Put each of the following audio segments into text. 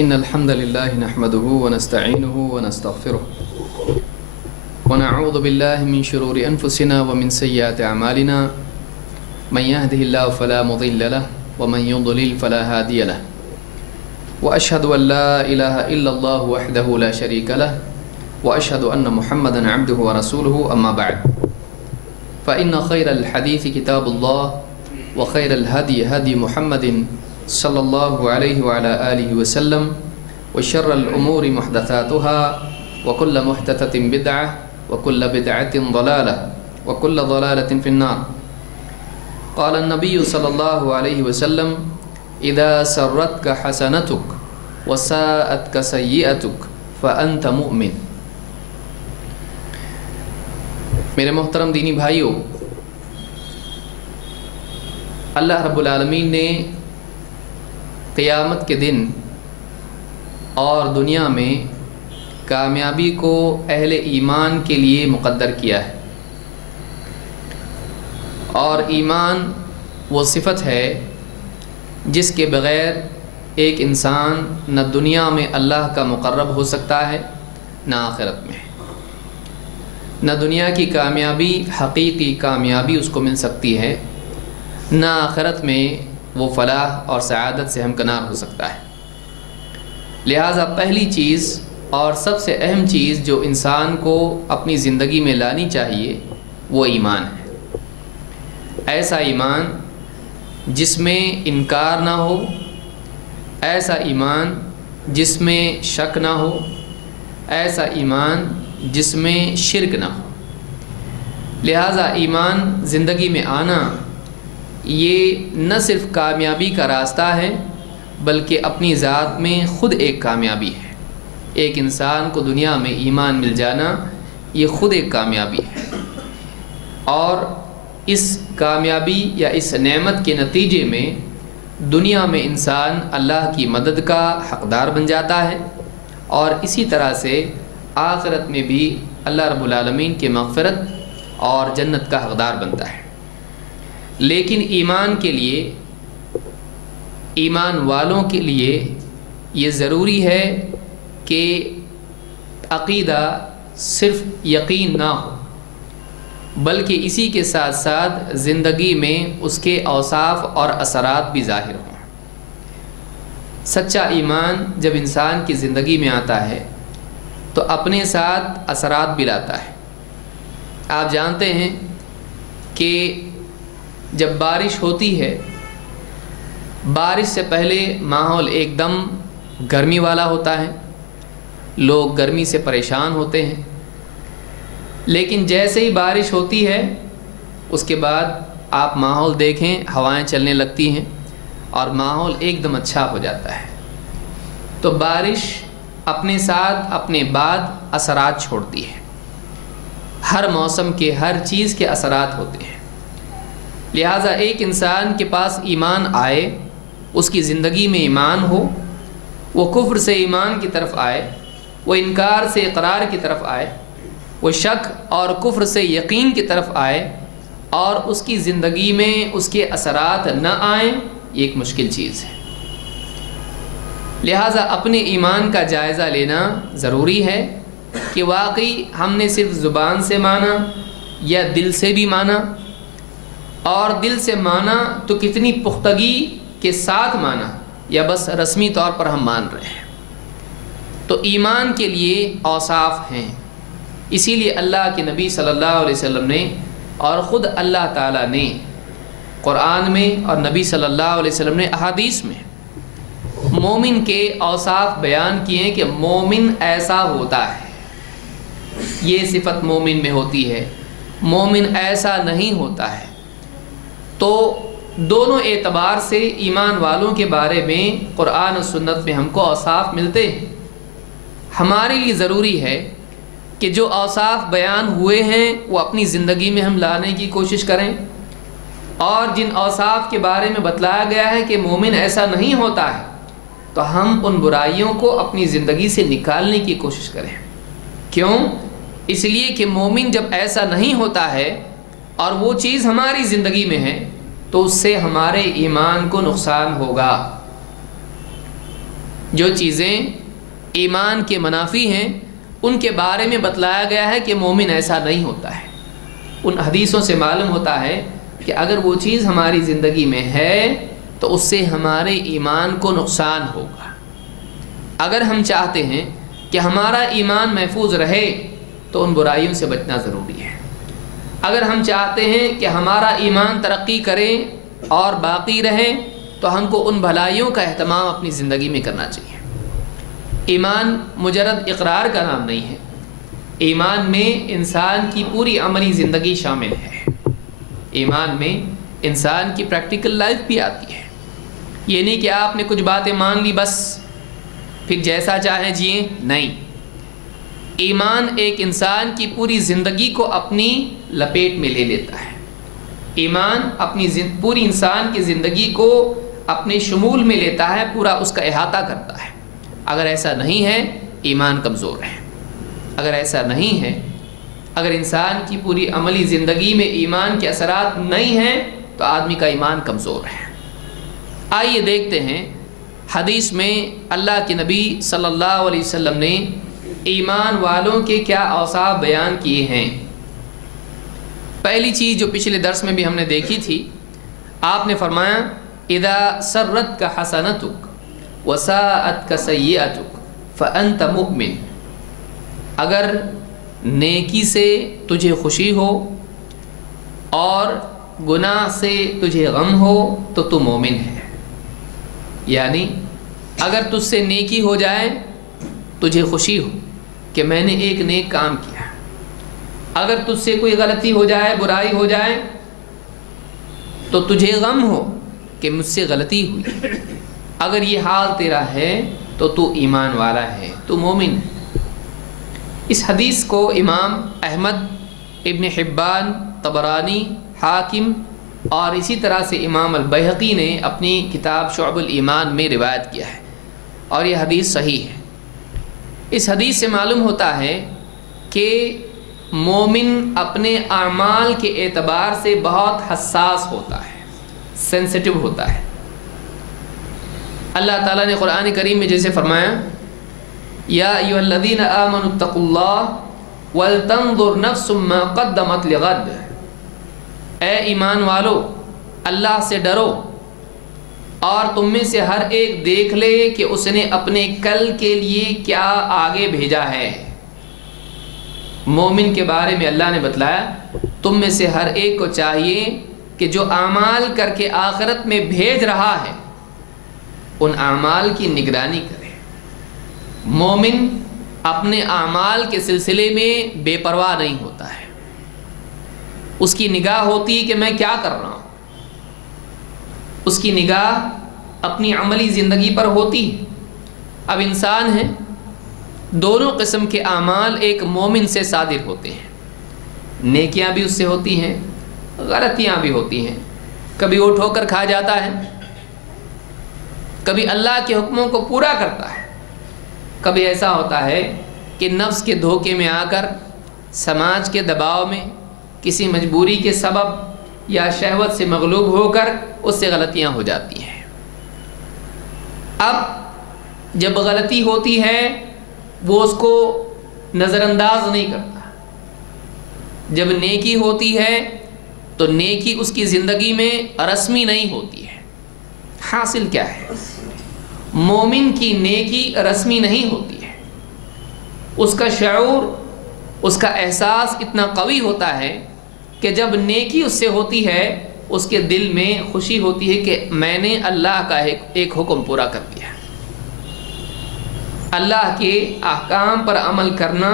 إن الحمد لله نحمده ونستعينه ونستغفره ونعوذ بالله من شرور أنفسنا ومن سيئات أعمالنا من يهده الله فلا مضل له ومن يضلل فلا هادي له وأشهد أن لا إله إلا الله وحده لا شريك له وأشهد أن محمدا عبده ورسوله أما بعد فإن خير الحديث كتاب الله وخير الهدي هدي محمد صلى الله عليه وعلى آله وسلم وشر الأمور محدثاتها وكل محدثة بدعة وكل بدعة ضلالة وكل ضلالة في النار. قال النبي صلى الله عليه وسلم إذا سرتك حسنتك وساءتك سيئتك فأنت مؤمن. میرے محترم دینی بھائیوں، اللہ رب العالمین نے قیامت کے دن اور دنیا میں کامیابی کو اہل ایمان کے لیے مقدر کیا ہے، اور ایمان وہ صفت ہے جس کے بغیر ایک انسان نہ دنیا میں اللہ کا مقرب ہو سکتا ہے نہ آخرت میں، نہ دنیا کی کامیابی حقیقی کامیابی اس کو مل سکتی ہے، نہ آخرت میں وہ فلاح اور سعادت سے ہمکنار ہو سکتا ہے۔ لہٰذا پہلی چیز اور سب سے اہم چیز جو انسان کو اپنی زندگی میں لانی چاہیے وہ ایمان ہے۔ ایسا ایمان جس میں انکار نہ ہو، ایسا ایمان جس میں شک نہ ہو، ایسا ایمان جس میں شرک نہ ہو۔ لہٰذا ایمان زندگی میں آنا یہ نہ صرف کامیابی کا راستہ ہے بلکہ اپنی ذات میں خود ایک کامیابی ہے۔ ایک انسان کو دنیا میں ایمان مل جانا یہ خود ایک کامیابی ہے، اور اس کامیابی یا اس نعمت کے نتیجے میں دنیا میں انسان اللہ کی مدد کا حقدار بن جاتا ہے، اور اسی طرح سے آخرت میں بھی اللہ رب العالمین کے مغفرت اور جنت کا حقدار بنتا ہے۔ لیکن ایمان کے لیے، ایمان والوں کے لیے یہ ضروری ہے کہ عقیدہ صرف یقین نہ ہو بلکہ اسی کے ساتھ ساتھ زندگی میں اس کے اوصاف اور اثرات بھی ظاہر ہوں۔ سچا ایمان جب انسان کی زندگی میں آتا ہے تو اپنے ساتھ اثرات بھی لاتا ہے۔ آپ جانتے ہیں کہ جب بارش ہوتی ہے، بارش سے پہلے ماحول ایک دم گرمی والا ہوتا ہے، لوگ گرمی سے پریشان ہوتے ہیں، لیکن جیسے ہی بارش ہوتی ہے اس کے بعد آپ ماحول دیکھیں، ہوائیں چلنے لگتی ہیں اور ماحول ایک دم اچھا ہو جاتا ہے۔ تو بارش اپنے ساتھ اپنے بعد اثرات چھوڑتی ہے، ہر موسم کے ہر چیز کے اثرات ہوتے ہیں۔ لہٰذا ایک انسان کے پاس ایمان آئے، اس کی زندگی میں ایمان ہو، وہ کفر سے ایمان کی طرف آئے، وہ انکار سے اقرار کی طرف آئے، وہ شک اور کفر سے یقین کی طرف آئے، اور اس کی زندگی میں اس کے اثرات نہ آئیں، یہ ایک مشکل چیز ہے۔ لہٰذا اپنے ایمان کا جائزہ لینا ضروری ہے کہ واقعی ہم نے صرف زبان سے مانا یا دل سے بھی مانا، اور دل سے مانا تو کتنی پختگی کے ساتھ مانا یا بس رسمی طور پر ہم مان رہے ہیں۔ تو ایمان کے لیے اوصاف ہیں، اسی لیے اللہ کے نبی صلی اللہ علیہ وسلم نے اور خود اللہ تعالیٰ نے قرآن میں اور نبی صلی اللہ علیہ وسلم نے احادیث میں مومن کے اوصاف بیان کیے ہیں کہ مومن ایسا ہوتا ہے، یہ صفت مومن میں ہوتی ہے، مومن ایسا نہیں ہوتا ہے۔ تو دونوں اعتبار سے ایمان والوں کے بارے میں قرآن و سنت میں ہم کو اوصاف ملتے ہیں۔ ہمارے لیے ضروری ہے کہ جو اوصاف بیان ہوئے ہیں وہ اپنی زندگی میں ہم لانے کی کوشش کریں، اور جن اوصاف کے بارے میں بتلایا گیا ہے کہ مومن ایسا نہیں ہوتا ہے تو ہم ان برائیوں کو اپنی زندگی سے نکالنے کی کوشش کریں۔ کیوں؟ اس لیے کہ مومن جب ایسا نہیں ہوتا ہے اور وہ چیز ہماری زندگی میں ہے تو اس سے ہمارے ایمان کو نقصان ہوگا۔ جو چیزیں ایمان کے منافی ہیں ان کے بارے میں بتلایا گیا ہے کہ مومن ایسا نہیں ہوتا ہے۔ ان حدیثوں سے معلوم ہوتا ہے کہ اگر وہ چیز ہماری زندگی میں ہے تو اس سے ہمارے ایمان کو نقصان ہوگا۔ اگر ہم چاہتے ہیں کہ ہمارا ایمان محفوظ رہے تو ان برائیوں سے بچنا ضروری ہے۔ اگر ہم چاہتے ہیں کہ ہمارا ایمان ترقی کرے اور باقی رہے تو ہم کو ان بھلائیوں کا اہتمام اپنی زندگی میں کرنا چاہیے۔ ایمان مجرد اقرار کا نام نہیں ہے، ایمان میں انسان کی پوری عملی زندگی شامل ہے۔ ایمان میں انسان کی پریکٹیکل لائف بھی آتی ہے۔ یہ نہیں کہ آپ نے کچھ باتیں مان لی بس پھر جیسا چاہیں جئیں، نہیں۔ ایمان ایک انسان کی پوری زندگی کو اپنی لپیٹ میں لے لیتا ہے۔ ایمان اپنی پوری انسان کی زندگی کو اپنے شمول میں لیتا ہے، پورا اس کا احاطہ کرتا ہے۔ اگر ایسا نہیں ہے ایمان کمزور ہے۔ اگر ایسا نہیں ہے، اگر انسان کی پوری عملی زندگی میں ایمان کے اثرات نہیں ہیں تو آدمی کا ایمان کمزور ہے۔ آئیے دیکھتے ہیں حدیث میں اللہ کے نبی صلی اللہ علیہ وسلم نے ایمان والوں کے کیا اوصاف بیان کیے ہیں۔ پہلی چیز جو پچھلے درس میں بھی ہم نے دیکھی تھی، آپ نے فرمایا اذا سرتک حسنتک وساءتک سیئتک فانت مؤمن۔ اگر نیکی سے تجھے خوشی ہو اور گناہ سے تجھے غم ہو تو تو مومن ہے۔ یعنی اگر تجھ سے نیکی ہو جائے، تجھے خوشی ہو کہ میں نے ایک نیک کام کیا، اگر تجھ سے کوئی غلطی ہو جائے، برائی ہو جائے تو تجھے غم ہو کہ مجھ سے غلطی ہوئی، اگر یہ حال تیرا ہے تو ایمان والا ہے، تو مومن ہے۔ اس حدیث کو امام احمد، ابن حبان، طبرانی، حاکم اور اسی طرح سے امام البیہقی نے اپنی کتاب شعب الایمان میں روایت کیا ہے، اور یہ حدیث صحیح ہے۔ اس حدیث سے معلوم ہوتا ہے کہ مومن اپنے اعمال کے اعتبار سے بہت حساس ہوتا ہے، سینسٹیو ہوتا ہے۔ اللہ تعالیٰ نے قرآن کریم میں جیسے فرمایا یا ایھا الذین آمنوا اتقوا اللہ ولتنظر نفس ما قدمت لغد۔ اے ایمان والو، اللہ سے ڈرو اور تم میں سے ہر ایک دیکھ لے کہ اس نے اپنے کل کے لیے کیا آگے بھیجا ہے۔ مومن کے بارے میں اللہ نے بتلایا تم میں سے ہر ایک کو چاہیے کہ جو اعمال کر کے آخرت میں بھیج رہا ہے ان اعمال کی نگرانی کرے۔ مومن اپنے اعمال کے سلسلے میں بے پرواہ نہیں ہوتا ہے، اس کی نگاہ ہوتی ہے کہ میں کیا کر رہا ہوں، اس کی نگاہ اپنی عملی زندگی پر ہوتی ہے۔ اب انسان ہے، دونوں قسم کے اعمال ایک مومن سے صادر ہوتے ہیں، نیکیاں بھی اس سے ہوتی ہیں، غلطیاں بھی ہوتی ہیں، کبھی وہ ٹھوکر کھا جاتا ہے، کبھی اللہ کے حکموں کو پورا کرتا ہے، کبھی ایسا ہوتا ہے کہ نفس کے دھوکے میں آ کر، سماج کے دباؤ میں، کسی مجبوری کے سبب یا شہوت سے مغلوب ہو کر اس سے غلطیاں ہو جاتی ہیں۔ اب جب غلطی ہوتی ہے وہ اس کو نظر انداز نہیں کرتا، جب نیکی ہوتی ہے تو نیکی اس کی زندگی میں رسمی نہیں ہوتی ہے۔ حاصل کیا ہے؟ مومن کی نیکی رسمی نہیں ہوتی ہے، اس کا شعور، اس کا احساس اتنا قوی ہوتا ہے کہ جب نیکی اس سے ہوتی ہے اس کے دل میں خوشی ہوتی ہے کہ میں نے اللہ کا ایک حکم پورا کر دیا۔ اللہ کے احکام پر عمل کرنا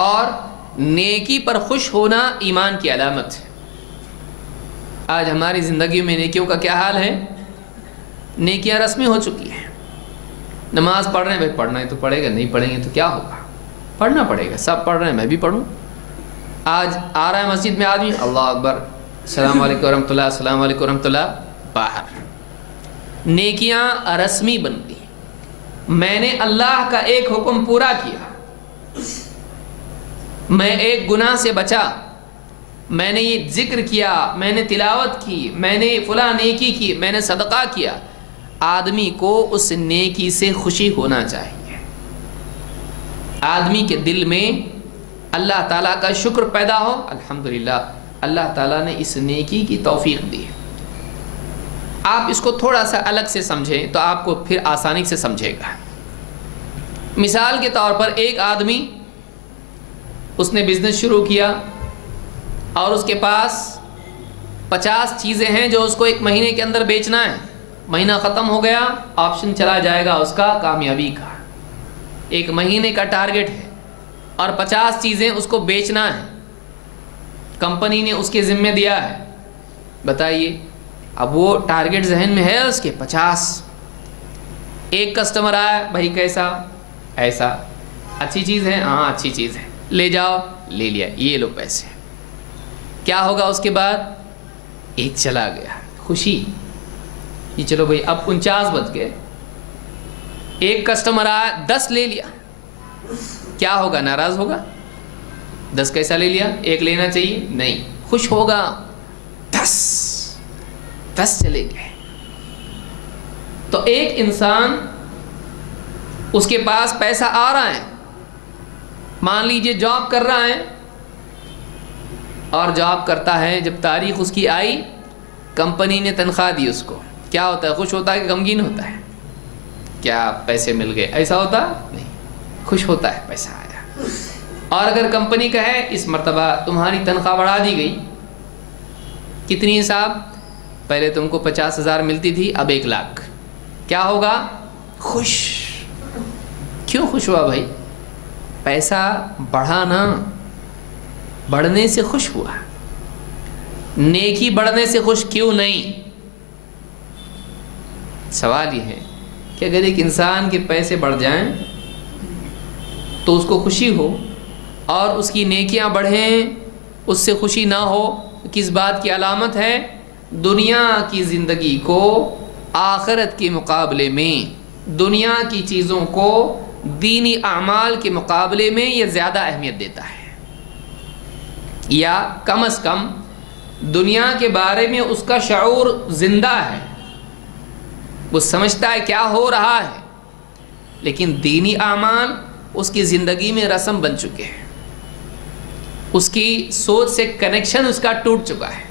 اور نیکی پر خوش ہونا ایمان کی علامت ہے۔ آج ہماری زندگی میں نیکیوں کا کیا حال ہے؟ نیکیاں رسمی ہو چکی ہیں، نماز پڑھ رہے ہیں، بھائی پڑھنا ہے تو پڑھے گا، نہیں پڑھیں گے تو کیا ہوگا، پڑھنا پڑے گا، سب پڑھ رہے ہیں میں بھی پڑھوں۔ آج آ رہا ہے مسجد میں آدمی، اللہ اکبر، السلام علیکم ورحمۃ اللہ، السلام علیکم ورحمۃ اللہ، باہر۔ نیکیاں رسمی بن گئی، میں نے اللہ کا ایک حکم پورا کیا، میں ایک گناہ سے بچا، میں نے یہ ذکر کیا، میں نے تلاوت کی، میں نے فلاں نیکی کی، میں نے صدقہ کیا۔ آدمی کو اس نیکی سے خوشی ہونا چاہیے. آدمی کے دل میں اللہ تعالیٰ کا شکر پیدا ہو, الحمدللہ اللہ تعالیٰ نے اس نیکی کی توفیق دی. آپ اس کو تھوڑا سا الگ سے سمجھیں تو آپ کو پھر آسانی سے سمجھے گا. مثال کے طور پر ایک آدمی اس نے بزنس شروع کیا اور اس کے پاس 50 چیزیں ہیں جو اس کو ایک مہینے کے اندر بیچنا ہے. مہینہ ختم ہو گیا, آپشن چلا جائے گا اس کا کامیابی کا. ایک مہینے کا ٹارگٹ ہے اور 50 چیزیں اس کو بیچنا ہے, کمپنی نے اس کے ذمہ دیا ہے. بتائیے اب وہ ٹارگٹ ذہن میں ہے اس کے 50. ایک کسٹمر آیا, بھائی کیسا, ایسا, اچھی چیز ہے, ہاں اچھی چیز ہے, لے جاؤ, لے لیا, یہ لو پیسے. کیا ہوگا اس کے بعد؟ ایک چلا گیا, خوشی, یہ چلو بھائی اب 49 بچ گئے. ایک کسٹمر آیا, 10 لے لیا, کیا ہوگا؟ ناراض ہوگا. 10 کیسا لے لیا, ایک لینا چاہیے, نہیں, خوش ہوگا. 10 چلے گئے. تو ایک انسان اس کے پاس پیسہ آ رہا ہے, مان لیجئے جاب کر رہا ہے, اور جاب کرتا ہے, جب تاریخ اس کی آئی, کمپنی نے تنخواہ دی اس کو, کیا ہوتا ہے؟ خوش ہوتا ہے کہ غمگین ہوتا ہے؟ کیا پیسے مل گئے ایسا ہوتا نہیں, خوش ہوتا ہے پیسہ آیا. اور اگر کمپنی کا ہے اس مرتبہ تمہاری تنخواہ بڑھا دی گئی, کتنی ہے صاحب؟ پہلے تم کو 50,000 ملتی تھی, اب 1 لاکھ, کیا ہوگا؟ خوش. کیوں خوش ہوا بھائی؟ پیسہ بڑھا نا, بڑھنے سے خوش ہوا. نیکی بڑھنے سے خوش کیوں نہیں؟ سوال یہ ہے کہ اگر ایک انسان کے پیسے بڑھ جائیں تو اس کو خوشی ہو, اور اس کی نیکیاں بڑھیں اس سے خوشی نہ ہو, کس بات کی علامت ہے؟ دنیا کی زندگی کو آخرت کے مقابلے میں, دنیا کی چیزوں کو دینی اعمال کے مقابلے میں یہ زیادہ اہمیت دیتا ہے, یا کم از کم دنیا کے بارے میں اس کا شعور زندہ ہے, وہ سمجھتا ہے کیا ہو رہا ہے, لیکن دینی اعمال اس کی زندگی میں رسم بن چکے ہیں, اس کی سوچ سے کنیکشن اس کا ٹوٹ چکا ہے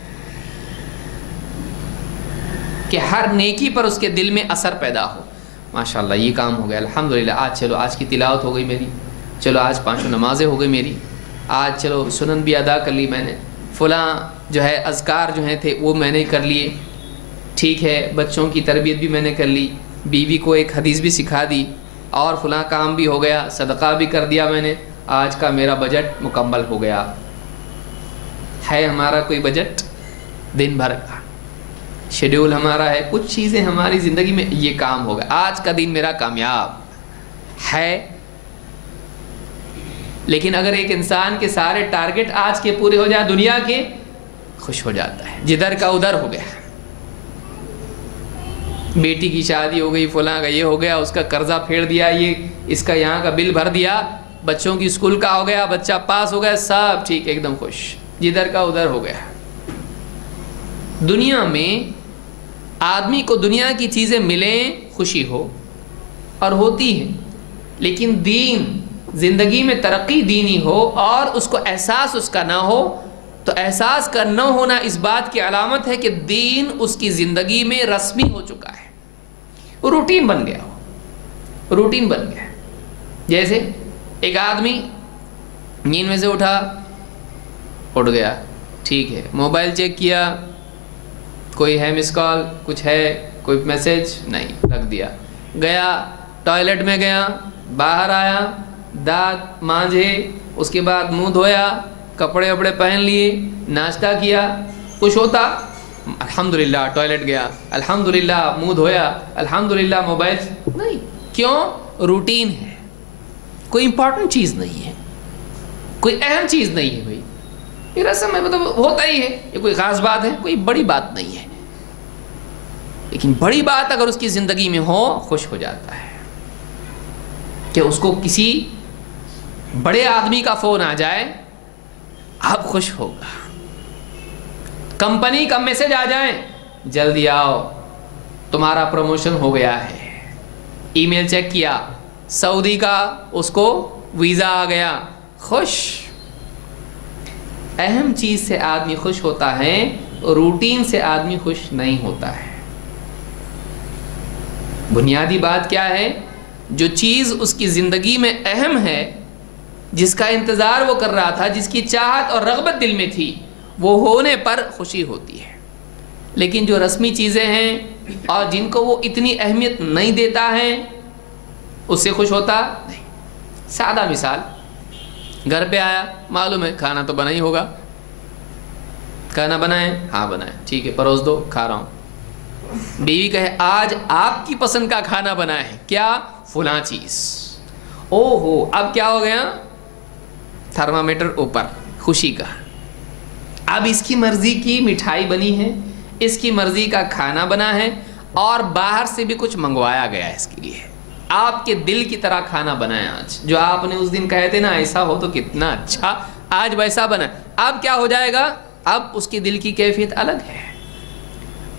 کہ ہر نیکی پر اس کے دل میں اثر پیدا ہو. ماشاءاللہ یہ کام ہو گیا, الحمدللہ, آج چلو آج کی تلاوت ہو گئی میری, چلو آج 5 نمازیں ہو گئی میری, آج چلو سنن بھی ادا کر لی میں نے, فلاں جو ہے اذکار جو ہیں تھے وہ میں نے کر لیے, ٹھیک ہے, بچوں کی تربیت بھی میں نے کر لی, بیوی کو ایک حدیث بھی سکھا دی, اور فلاں کام بھی ہو گیا, صدقہ بھی کر دیا میں نے, آج کا میرا بجٹ مکمل ہو گیا. ہے ہمارا کوئی بجٹ دن بھر کا؟ شیڈیول ہمارا ہے, کچھ چیزیں ہماری زندگی میں, یہ کام ہو گیا, آج کا دن میرا کامیاب ہے. لیکن اگر ایک انسان کے سارے ٹارگٹ آج کے پورے ہو جائے دنیا کے, خوش ہو جاتا ہے, جدھر کا ادھر ہو گیا. بیٹی کی شادی ہو گئی, فلاں کا یہ ہو گیا, اس کا قرضہ پھیر دیا, یہ اس کا یہاں کا بل بھر دیا, بچوں کی اسکول کا ہو گیا, بچہ پاس ہو گیا, سب ٹھیک, ایک دم خوش, جدھر کا ادھر ہو گیا. دنیا میں آدمی کو دنیا کی چیزیں ملیں خوشی ہو, اور ہوتی ہے, لیکن دین, زندگی میں ترقی دینی ہو اور اس کو احساس اس کا نہ ہو, تو احساس کا نہ ہونا اس بات کی علامت ہے کہ دین اس کی زندگی میں رسمی ہو چکا ہے, روٹین بن گیا ہو, روٹین بن گیا. جیسے ایک آدمی نیند میں سے اٹھا, اٹھ گیا, ٹھیک ہے, موبائل چیک کیا, کوئی ہے مس کال, کچھ ہے, کوئی میسج نہیں, رکھ دیا, گیا ٹوائلٹ میں گیا, باہر آیا, دانت مانجھے, اس کے بعد منہ دھویا, کپڑے وپڑے پہن لیے, ناشتہ کیا, کچھ ہوتا؟ الحمدللہ ٹوائلٹ گیا, الحمدللہ منہ دھویا, الحمدللہ موبائل نہیں. کیوں؟ روٹین ہے, کوئی امپورٹنٹ چیز نہیں ہے, کوئی اہم چیز نہیں ہے بھائی, یہ رسم ہے, مطلب ہوتا ہی ہے, یہ کوئی خاص بات ہے, کوئی بڑی بات نہیں ہے. لیکن بڑی بات اگر اس کی زندگی میں ہو, خوش ہو جاتا ہے کہ اس کو کسی بڑے آدمی کا فون آ جائے, اب خوش ہوگا. کمپنی کا میسج آ جائیں, جلدی آؤ, تمہارا پروموشن ہو گیا ہے، ای میل چیک کیا، سعودی کا اس کو ویزا آ گیا، خوش۔ اہم چیز سے آدمی خوش ہوتا ہے، روٹین سے آدمی خوش نہیں ہوتا ہے۔ بنیادی بات کیا ہے؟ جو چیز اس کی زندگی میں اہم ہے، جس کا انتظار وہ کر رہا تھا، جس کی چاہت اور رغبت دل میں تھی، وہ ہونے پر خوشی ہوتی ہے۔ لیکن جو رسمی چیزیں ہیں اور جن کو وہ اتنی اہمیت نہیں دیتا ہے، اس سے خوش ہوتا نہیں۔ سادہ مثال، گھر پہ آیا، معلوم ہے کھانا تو بنا ہی ہوگا، کھانا بنائیں، ہاں بنائیں، ٹھیک ہے پروس دو، کھا رہا ہوں۔ بیوی کہے آج آپ کی پسند کا کھانا بنا ہے، کیا؟ فلاں چیز۔ او ہو، اب کیا ہو گیا؟ تھرمامیٹر اوپر، خوشی کا۔ اب اس کی مرضی کی مٹھائی بنی ہے، اس کی مرضی کا کھانا بنا ہے، اور باہر سے بھی کچھ منگوایا گیا ہے اس کے لیے۔ آپ کے دل کی طرح کھانا بنا ہے آج، جو آپ نے اس دن کہے تھے نا ایسا ہو تو کتنا اچھا، آج ویسا بنا۔ اب کیا ہو جائے گا؟ اب اس کے دل کی کیفیت الگ ہے۔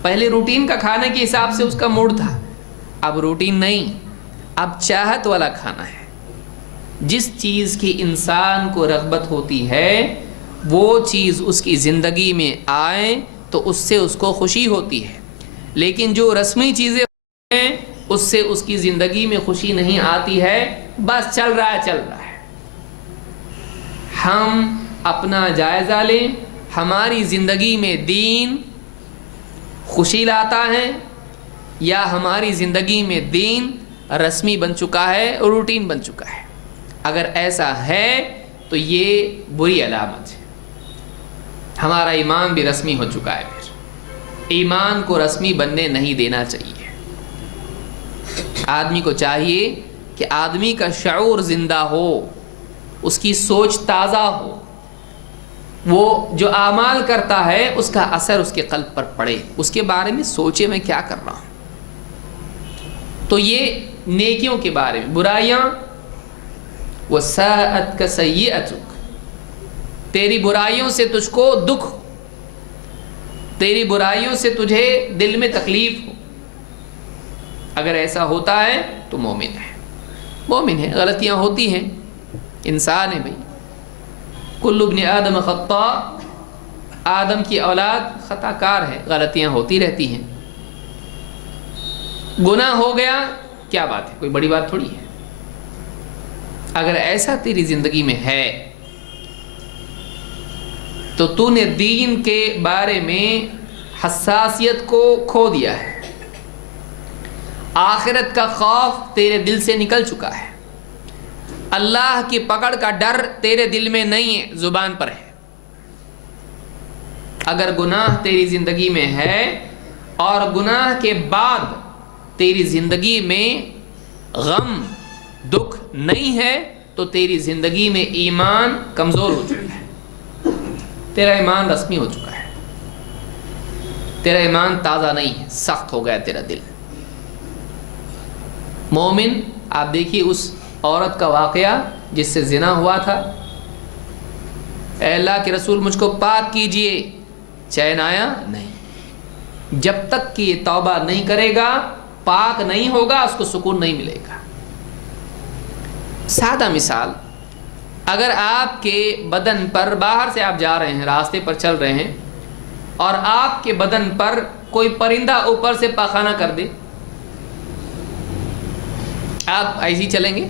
پہلے روٹین کا کھانے کے حساب سے اس کا موڈ تھا، اب روٹین نہیں، اب چاہت والا کھانا ہے۔ جس چیز کی انسان کو رغبت ہوتی ہے، وہ چیز اس کی زندگی میں آئے تو اس سے اس کو خوشی ہوتی ہے۔ لیکن جو رسمی چیزیں ہیں، اس سے اس کی زندگی میں خوشی نہیں آتی ہے، بس چل رہا ہے چل رہا ہے۔ ہم اپنا جائزہ لیں، ہماری زندگی میں دین خوشی لاتا ہے یا ہماری زندگی میں دین رسمی بن چکا ہے، روٹین بن چکا ہے؟ اگر ایسا ہے تو یہ بری علامت ہے، ہمارا ایمان بھی رسمی ہو چکا ہے۔ پھر ایمان کو رسمی بننے نہیں دینا چاہیے۔ آدمی کو چاہیے کہ آدمی کا شعور زندہ ہو، اس کی سوچ تازہ ہو، وہ جو اعمال کرتا ہے اس کا اثر اس کے قلب پر پڑے، اس کے بارے میں سوچے میں کیا کر رہا ہوں۔ تو یہ نیکیوں کے بارے میں، برائیاں وَسَاءَتْكَ سَيِّئَتُكَ، تیری برائیوں سے تجھ کو دکھ ہو، تیری برائیوں سے تجھے دل میں تکلیف ہو، اگر ایسا ہوتا ہے تو مومن ہے۔ مومن ہے، غلطیاں ہوتی ہیں، انسان ہے بھائی، کل ابن آدم خطاء، آدم کی اولاد خطا کار ہے، غلطیاں ہوتی رہتی ہیں۔ گناہ ہو گیا، کیا بات ہے، کوئی بڑی بات تھوڑی ہے۔ اگر ایسا تیری زندگی میں ہے تو تو نے دین کے بارے میں حساسیت کو کھو دیا ہے، آخرت کا خوف تیرے دل سے نکل چکا ہے، اللہ کی پکڑ کا ڈر تیرے دل میں نہیں ہے، زبان پر ہے۔ اگر گناہ تیری زندگی میں ہے اور گناہ کے بعد تیری زندگی میں غم دکھ نہیں ہے تو تیری زندگی میں ایمان کمزور ہو چکا ہے، تیرا ایمان رسمی ہو چکا ہے، تیرا ایمان تازہ نہیں ہے، سخت ہو گیا تیرا دل۔ مومن، آپ دیکھیے اس عورت کا واقعہ جس سے زنا ہوا تھا، اے اللہ کے رسول مجھ کو پاک کیجئے، چین آیا نہیں، جب تک کہ یہ توبہ نہیں کرے گا، پاک نہیں ہوگا، اس کو سکون نہیں ملے گا۔ سادہ مثال، اگر آپ کے بدن پر، باہر سے آپ جا رہے ہیں، راستے پر چل رہے ہیں، اور آپ کے بدن پر کوئی پرندہ اوپر سے پاخانہ کر دے، آپ ایسے ہی چلیں گے؟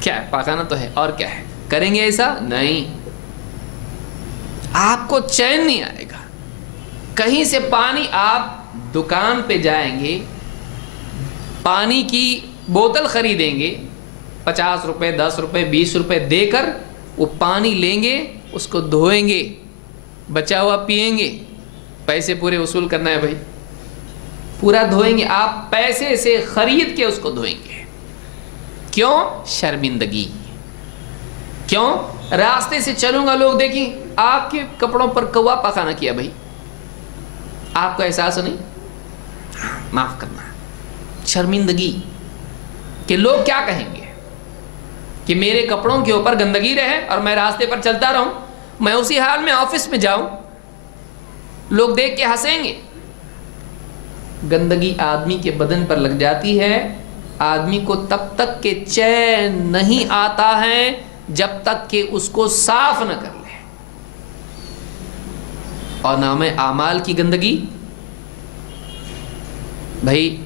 کیا ہے، پاخانہ تو ہے، اور کیا ہے، کریں گے ایسا؟ نہیں، آپ کو چین نہیں آئے گا۔ کہیں سے پانی، آپ دکان پہ جائیں گے، پانی کی بوتل خریدیں گے، 50 روپے 10 روپے 20 روپے دے کر وہ پانی لیں گے، اس کو دھوئیں گے، بچا ہوا پئیں گے، پیسے پورے وصول کرنا ہے بھائی، پورا دھوئیں گے، آپ پیسے سے خرید کے اس کو دھوئیں گے۔ کیوں؟ شرمندگی۔ کیوں؟ راستے سے چلوں گا، لوگ دیکھیں آپ کے کپڑوں پر کوا پاخانہ کیا بھائی، آپ کو احساس نہیں؟ معاف کرنا، شرمندگی کہ لوگ کیا کہیں گے، کہ میرے کپڑوں کے اوپر گندگی رہے اور میں راستے پر چلتا رہوں، میں اسی حال میں آفس میں جاؤں، لوگ دیکھ کے ہنسیں گے۔ گندگی آدمی کے بدن پر لگ جاتی ہے، آدمی کو تب تک کہ چین نہیں آتا ہے جب تک کہ اس کو صاف نہ کر لے۔ اور نام اعمال کی گندگی، بھائی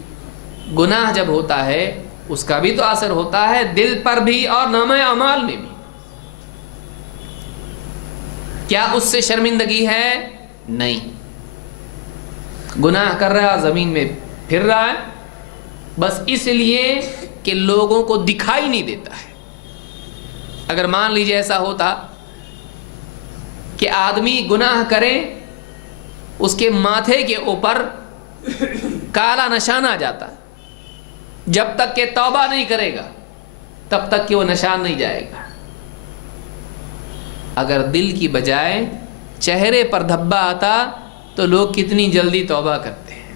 گناہ جب ہوتا ہے اس کا بھی تو اثر ہوتا ہے دل پر بھی اور نام اعمال میں بھی۔ کیا اس سے شرمندگی ہے؟ نہیں۔ گناہ کر رہا، زمین میں پھر رہا ہے، بس اس لیے کہ لوگوں کو دکھائی نہیں دیتا ہے۔ اگر مان لیجیے ایسا ہوتا کہ آدمی گناہ کرے، اس کے ماتھے کے اوپر کالا نشان آ جاتا، جب تک کہ توبہ نہیں کرے گا تب تک کہ وہ نشان نہیں جائے گا۔ اگر دل کی بجائے چہرے پر دھبا آتا تو لوگ کتنی جلدی توبہ کرتے ہیں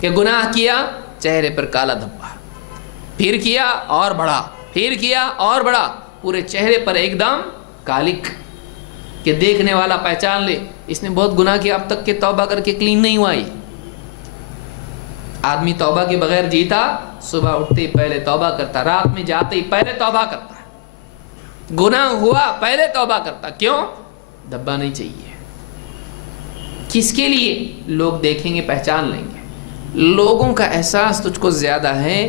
کہ گناہ کیا، چہرے پر کالا دھبا، پھر کیا اور بڑھا، پھر کیا اور بڑھا، پورے چہرے پر ایک دم کالک کہ دیکھنے والا پہچان لے اس نے بہت گناہ کیا، اب تک کہ توبہ کر کے کلین نہیں ہوا۔ آدمی توبہ کے بغیر جیتا، صبح اٹھتے ہی پہلے توبہ کرتا، رات میں جاتے ہی پہلے توبہ کرتا، گناہ ہوا پہلے توبہ کرتا۔ کیوں؟ دھبا نہیں چاہیے۔ کس کے لیے؟ لوگ دیکھیں گے، پہچان لیں گے۔ لوگوں کا احساس تجھ کو زیادہ ہے،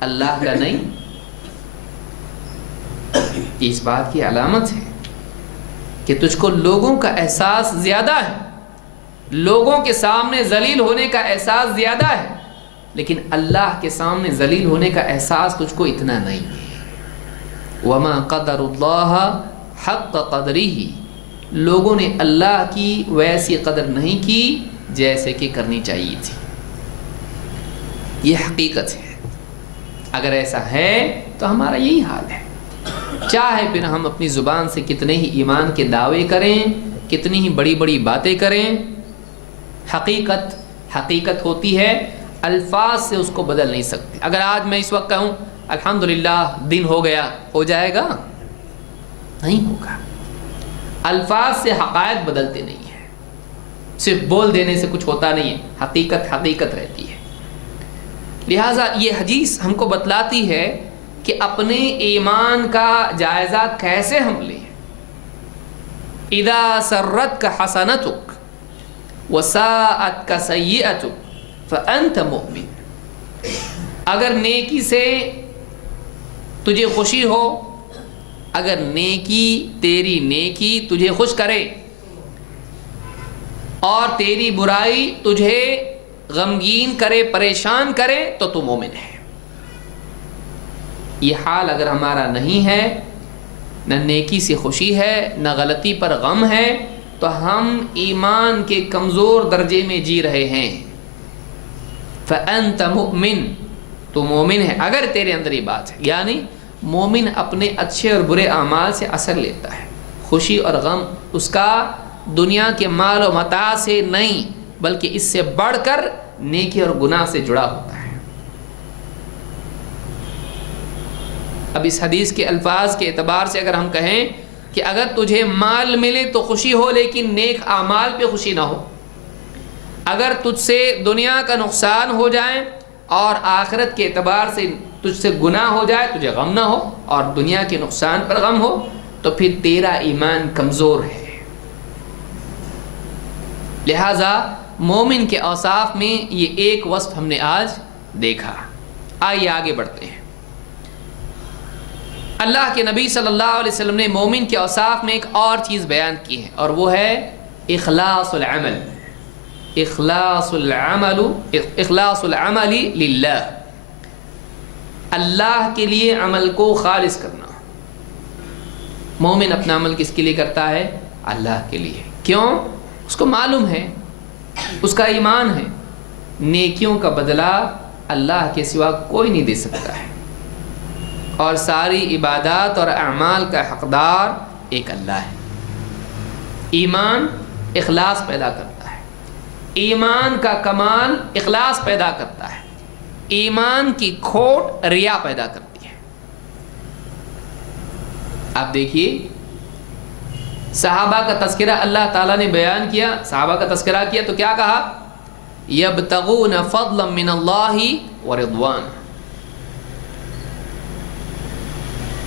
اللہ کا نہیں۔ اس بات کی علامت ہے کہ تجھ کو لوگوں کا احساس زیادہ ہے، لوگوں کے سامنے ذلیل ہونے کا احساس زیادہ ہے، لیکن اللہ کے سامنے ذلیل ہونے کا احساس تجھ کو اتنا نہیں ہے۔ وَمَا قَدَرُ اللَّهَ حَقَّ قَدْرِهِ، لوگوں نے اللہ کی ویسی قدر نہیں کی جیسے کہ کرنی چاہیے تھی۔ یہ حقیقت ہے۔ اگر ایسا ہے تو ہمارا یہی حال ہے، چاہے پھر ہم اپنی زبان سے کتنے ہی ایمان کے دعوے کریں، کتنی ہی بڑی بڑی باتیں کریں، حقیقت ہوتی ہے، الفاظ سے اس کو بدل نہیں سکتے۔ اگر آج میں اس وقت کہوں الحمدللہ دن ہو گیا، ہو جائے گا؟ نہیں ہوگا۔ الفاظ سے حقائق بدلتے نہیں ہیں، صرف بول دینے سے کچھ ہوتا نہیں ہے، حقیقت رہتی ہے۔ لہٰذا یہ حدیث ہم کو بتلاتی ہے کہ اپنے ایمان کا جائزہ کیسے ہم لیں۔ اذا سرتک حسنتک وساءتک سیئتک فانت مؤمن، اگر نیکی سے تجھے خوشی ہو، اگر تیری نیکی تجھے خوش کرے اور تیری برائی تجھے غمگین کرے، پریشان کرے، تو تو مومن ہے۔ یہ حال اگر ہمارا نہیں ہے، نہ نیکی سے خوشی ہے نہ غلطی پر غم ہے، تو ہم ایمان کے کمزور درجے میں جی رہے ہیں۔ فَأَنْتَ مُؤْمِن، تو مومن ہے اگر تیرے اندر یہ بات ہے۔ یعنی مومن اپنے اچھے اور برے اعمال سے اثر لیتا ہے، خوشی اور غم اس کا دنیا کے مال و متاع سے نہیں بلکہ اس سے بڑھ کر نیکی اور گناہ سے جڑا ہوتا ہے۔ اب اس حدیث کے الفاظ کے اعتبار سے اگر ہم کہیں کہ اگر تجھے مال ملے تو خوشی ہو لیکن نیک اعمال پہ خوشی نہ ہو، اگر تجھ سے دنیا کا نقصان ہو جائے اور آخرت کے اعتبار سے تجھ سے گناہ ہو جائے، تجھے غم نہ ہو اور دنیا کے نقصان پر غم ہو، تو پھر تیرا ایمان کمزور ہے۔ لہٰذا مومن کے اوصاف میں یہ ایک وصف ہم نے آج دیکھا۔ آئیے آگے بڑھتے ہیں۔ اللہ کے نبی صلی اللہ علیہ وسلم نے مومن کے اوصاف میں ایک اور چیز بیان کی ہے، اور وہ ہے اخلاص العمل۔ اخلاص العمل للہ، اللہ کے لیے عمل کو خالص کرنا۔ مومن اپنا عمل کس کے لیے کرتا ہے؟ اللہ کے لیے۔ کیوں؟ اس کو معلوم ہے، اس کا ایمان ہے، نیکیوں کا بدلہ اللہ کے سوا کوئی نہیں دے سکتا ہے، اور ساری عبادات اور اعمال کا حقدار ایک اللہ ہے۔ ایمان اخلاص پیدا کرتا ہے، ایمان کا کمال اخلاص پیدا کرتا ہے، ایمان کی کھوٹ ریا پیدا کرتی ہے۔ آپ دیکھیے صحابہ کا تذکرہ اللہ تعالیٰ نے بیان کیا، صحابہ کا تذکرہ کیا تو کیا کہا؟ یبتغون فضلا من اللہ ورضوان.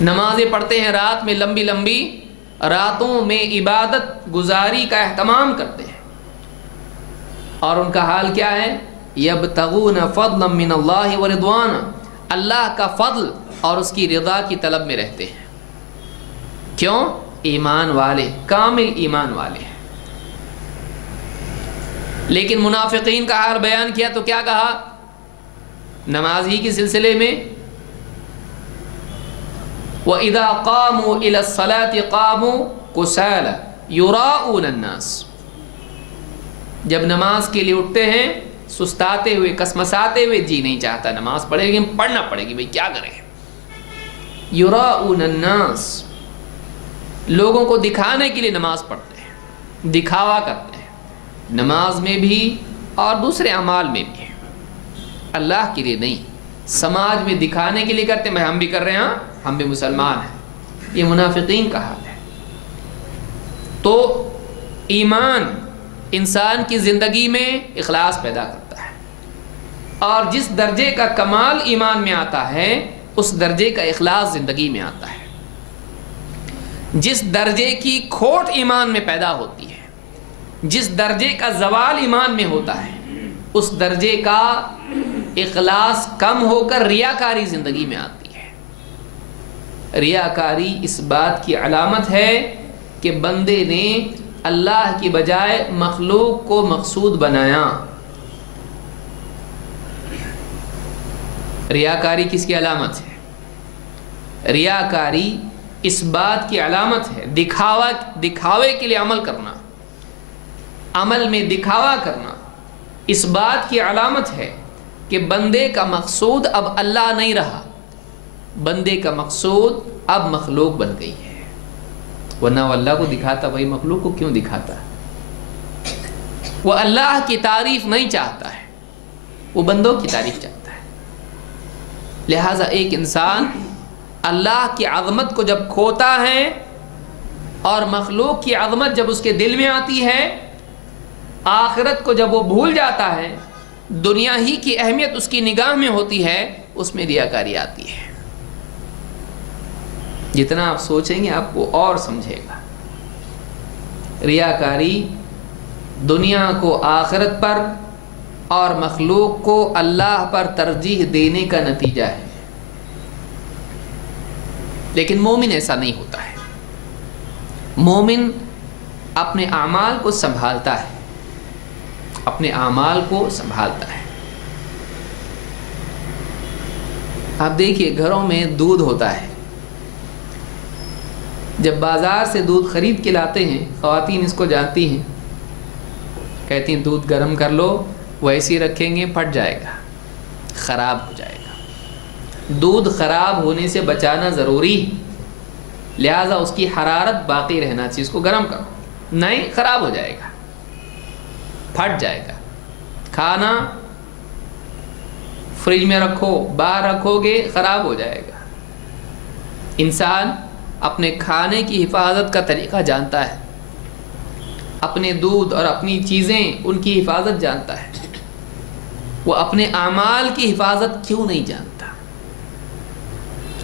نمازیں پڑھتے ہیں رات میں، لمبی لمبی راتوں میں عبادت گزاری کا اہتمام کرتے ہیں، اور ان کا حال کیا ہے؟ یبتغون فضلا من اللہ ورضوان، اللہ کا فضل اور اس کی رضا کی طلب میں رہتے ہیں. کیوں؟ ایمان والے، کامل ایمان والے. لیکن منافقین کا حال بیان کیا تو کیا کہا نماز ہی کے سلسلے میں؟ وَإِذَا قَامُوا إِلَى الصَّلَاةِ قَامُوا كُسَالَى يُرَاءُونَ النَّاسَ. جب نماز کے لیے اٹھتے ہیں سستاتے ہوئے، کسمساتے ہوئے، جی نہیں چاہتا نماز پڑھے لیکن پڑھنا پڑے گی، بھئی کیا کریں. یُرَاءُونَ النَّاسَ، لوگوں کو دکھانے کے لیے نماز پڑھتے ہیں، دکھاوا کرتے ہیں، نماز میں بھی اور دوسرے اعمال میں بھی، اللہ کے لیے نہیں، سماج میں دکھانے کے لیے کرتے ہیں، بھائی ہم بھی کر رہے ہیں، ہم بھی مسلمان ہیں. یہ منافقین کا حال ہے. تو ایمان انسان کی زندگی میں اخلاص پیدا کرتا ہے، اور جس درجے کا کمال ایمان میں آتا ہے اس درجے کا اخلاص زندگی میں آتا ہے. جس درجے کی کھوٹ ایمان میں پیدا ہوتی ہے، جس درجے کا زوال ایمان میں ہوتا ہے، اس درجے کا اخلاص کم ہو کر ریاکاری زندگی میں آتی ہے. ریاکاری اس بات کی علامت ہے کہ بندے نے اللہ کی بجائے مخلوق کو مقصود بنایا. ریاکاری کس کی علامت ہے؟ ریاکاری اس بات کی علامت ہے، دکھاوے کے لیے عمل کرنا، عمل میں دکھاوا کرنا اس بات کی علامت ہے کہ بندے کا مقصود اب اللہ نہیں رہا، بندے کا مقصود اب مخلوق بن گئی ہے. ورنہ وہ اللہ کو دکھاتا، بھائی مخلوق کو کیوں دکھاتا؟ وہ اللہ کی تعریف نہیں چاہتا ہے، وہ بندوں کی تعریف چاہتا ہے. لہٰذا ایک انسان اللہ کی عظمت کو جب کھوتا ہے اور مخلوق کی عظمت جب اس کے دل میں آتی ہے، آخرت کو جب وہ بھول جاتا ہے، دنیا ہی کی اہمیت اس کی نگاہ میں ہوتی ہے، اس میں ریاکاری آتی ہے. جتنا آپ سوچیں گے آپ کو اور سمجھے گا. ریاکاری دنیا کو آخرت پر اور مخلوق کو اللہ پر ترجیح دینے کا نتیجہ ہے. لیکن مومن ایسا نہیں ہوتا ہے. مومن اپنے اعمال کو سنبھالتا ہے، اپنے اعمال کو سنبھالتا ہے. آپ دیکھیے گھروں میں دودھ ہوتا ہے، جب بازار سے دودھ خرید کے لاتے ہیں، خواتین اس کو جانتی ہیں، کہتی ہیں دودھ گرم کر لو، وہ ایسے ہی رکھیں گے پھٹ جائے گا، خراب ہو جائے گا. دودھ خراب ہونے سے بچانا ضروری ہے، لہذا اس کی حرارت باقی رہنا چاہیے. اس کو گرم کرو، نہیں خراب ہو جائے گا، پھٹ جائے گا. کھانا فریج میں رکھو، باہر رکھو گے خراب ہو جائے گا. انسان اپنے کھانے کی حفاظت کا طریقہ جانتا ہے، اپنے دودھ اور اپنی چیزیں ان کی حفاظت جانتا ہے. وہ اپنے اعمال کی حفاظت کیوں نہیں جانتا؟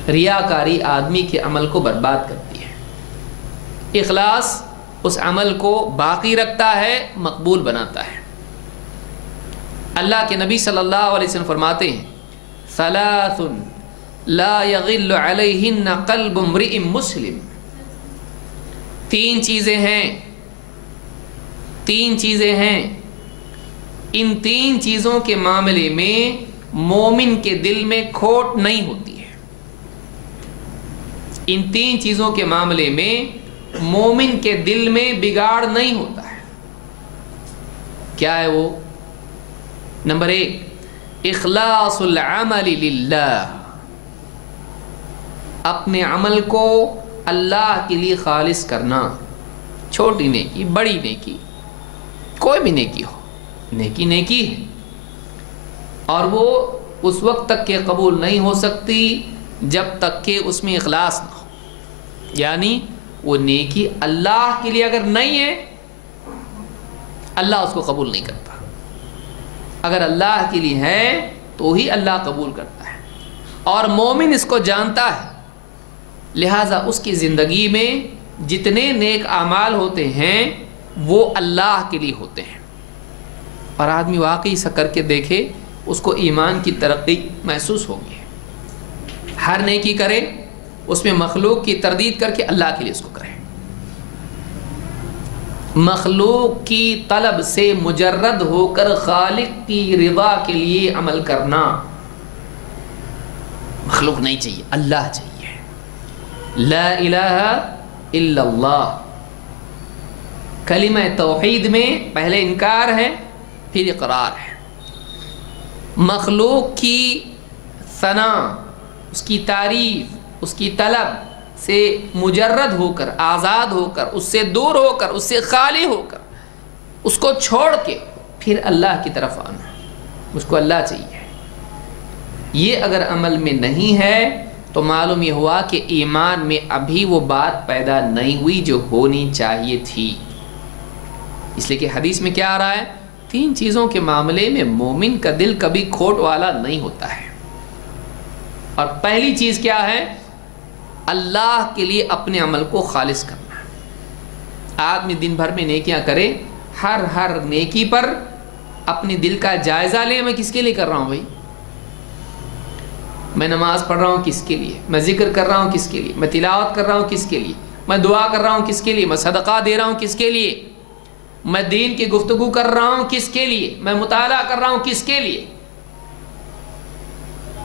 ریاکاری آدمی کے عمل کو برباد کرتی ہے، اخلاص اس عمل کو باقی رکھتا ہے، مقبول بناتا ہے. اللہ کے نبی صلی اللہ علیہ وسلم فرماتے ہیں ثلاث لا یغل علیہن قلب امرئ مسلم. تین چیزیں ہیں، ان تین چیزوں کے معاملے میں مومن کے دل میں کھوٹ نہیں ہوتی ہے. ان تین چیزوں کے معاملے میں مومن کے دل میں بگاڑ نہیں ہوتا ہے. کیا ہے وہ؟ نمبر 1 اخلاص العمل للہ، اپنے عمل کو اللہ کے لیے خالص کرنا. چھوٹی نیکی، بڑی نیکی، کوئی بھی نیکی ہو، نیکی ہے، اور وہ اس وقت تک کہ قبول نہیں ہو سکتی جب تک کہ اس میں اخلاص نہ ہو. یعنی وہ نیکی اللہ کے لیے اگر نہیں ہے اللہ اس کو قبول نہیں کرتا. اگر اللہ کے لیے ہے تو ہی اللہ قبول کرتا ہے, اور مومن اس کو جانتا ہے. لہٰذا اس کی زندگی میں جتنے نیک اعمال ہوتے ہیں وہ اللہ کے لیے ہوتے ہیں. اور آدمی واقعی ایسا کر کے دیکھے اس کو ایمان کی ترقی محسوس ہوگی. ہر نیکی کرے اس میں مخلوق کی تردید کر کے اللہ کے لیے اس کو کرے. مخلوق کی طلب سے مجرد ہو کر خالق کی رضا کے لیے عمل کرنا. مخلوق نہیں چاہیے, اللہ چاہیے. لا الہ الا اللہ. کلمہ توحید میں پہلے انکار ہے پھر اقرار ہے. مخلوق کی ثنا, اس کی تعریف, اس کی طلب سے مجرد ہو کر, آزاد ہو کر, اس سے دور ہو کر, اس سے خالی ہو کر, اس کو چھوڑ کے پھر اللہ کی طرف آنا. اس کو اللہ چاہیے. یہ اگر عمل میں نہیں ہے تو معلوم یہ ہوا کہ ایمان میں ابھی وہ بات پیدا نہیں ہوئی جو ہونی چاہیے تھی. اس لیے کہ حدیث میں کیا آ رہا ہے, 3 چیزوں کے معاملے میں مومن کا دل کبھی کھوٹ والا نہیں ہوتا ہے. اور پہلی چیز کیا ہے, اللہ کے لیے اپنے عمل کو خالص کرنا. آدمی دن بھر میں نیکیاں کرے, ہر نیکی پر اپنے دل کا جائزہ لے. میں کس کے لیے کر رہا ہوں بھائی؟ میں نماز پڑھ رہا ہوں کس کے لیے؟ میں ذکر کر رہا ہوں کس کے لیے؟ میں تلاوت کر رہا ہوں کس کے لیے؟ میں دعا کر رہا ہوں کس کے لیے؟ میں صدقہ دے رہا ہوں کس کے لیے؟ میں دین کی گفتگو کر رہا ہوں کس کے لیے؟ میں مطالعہ کر رہا ہوں کس کے لیے؟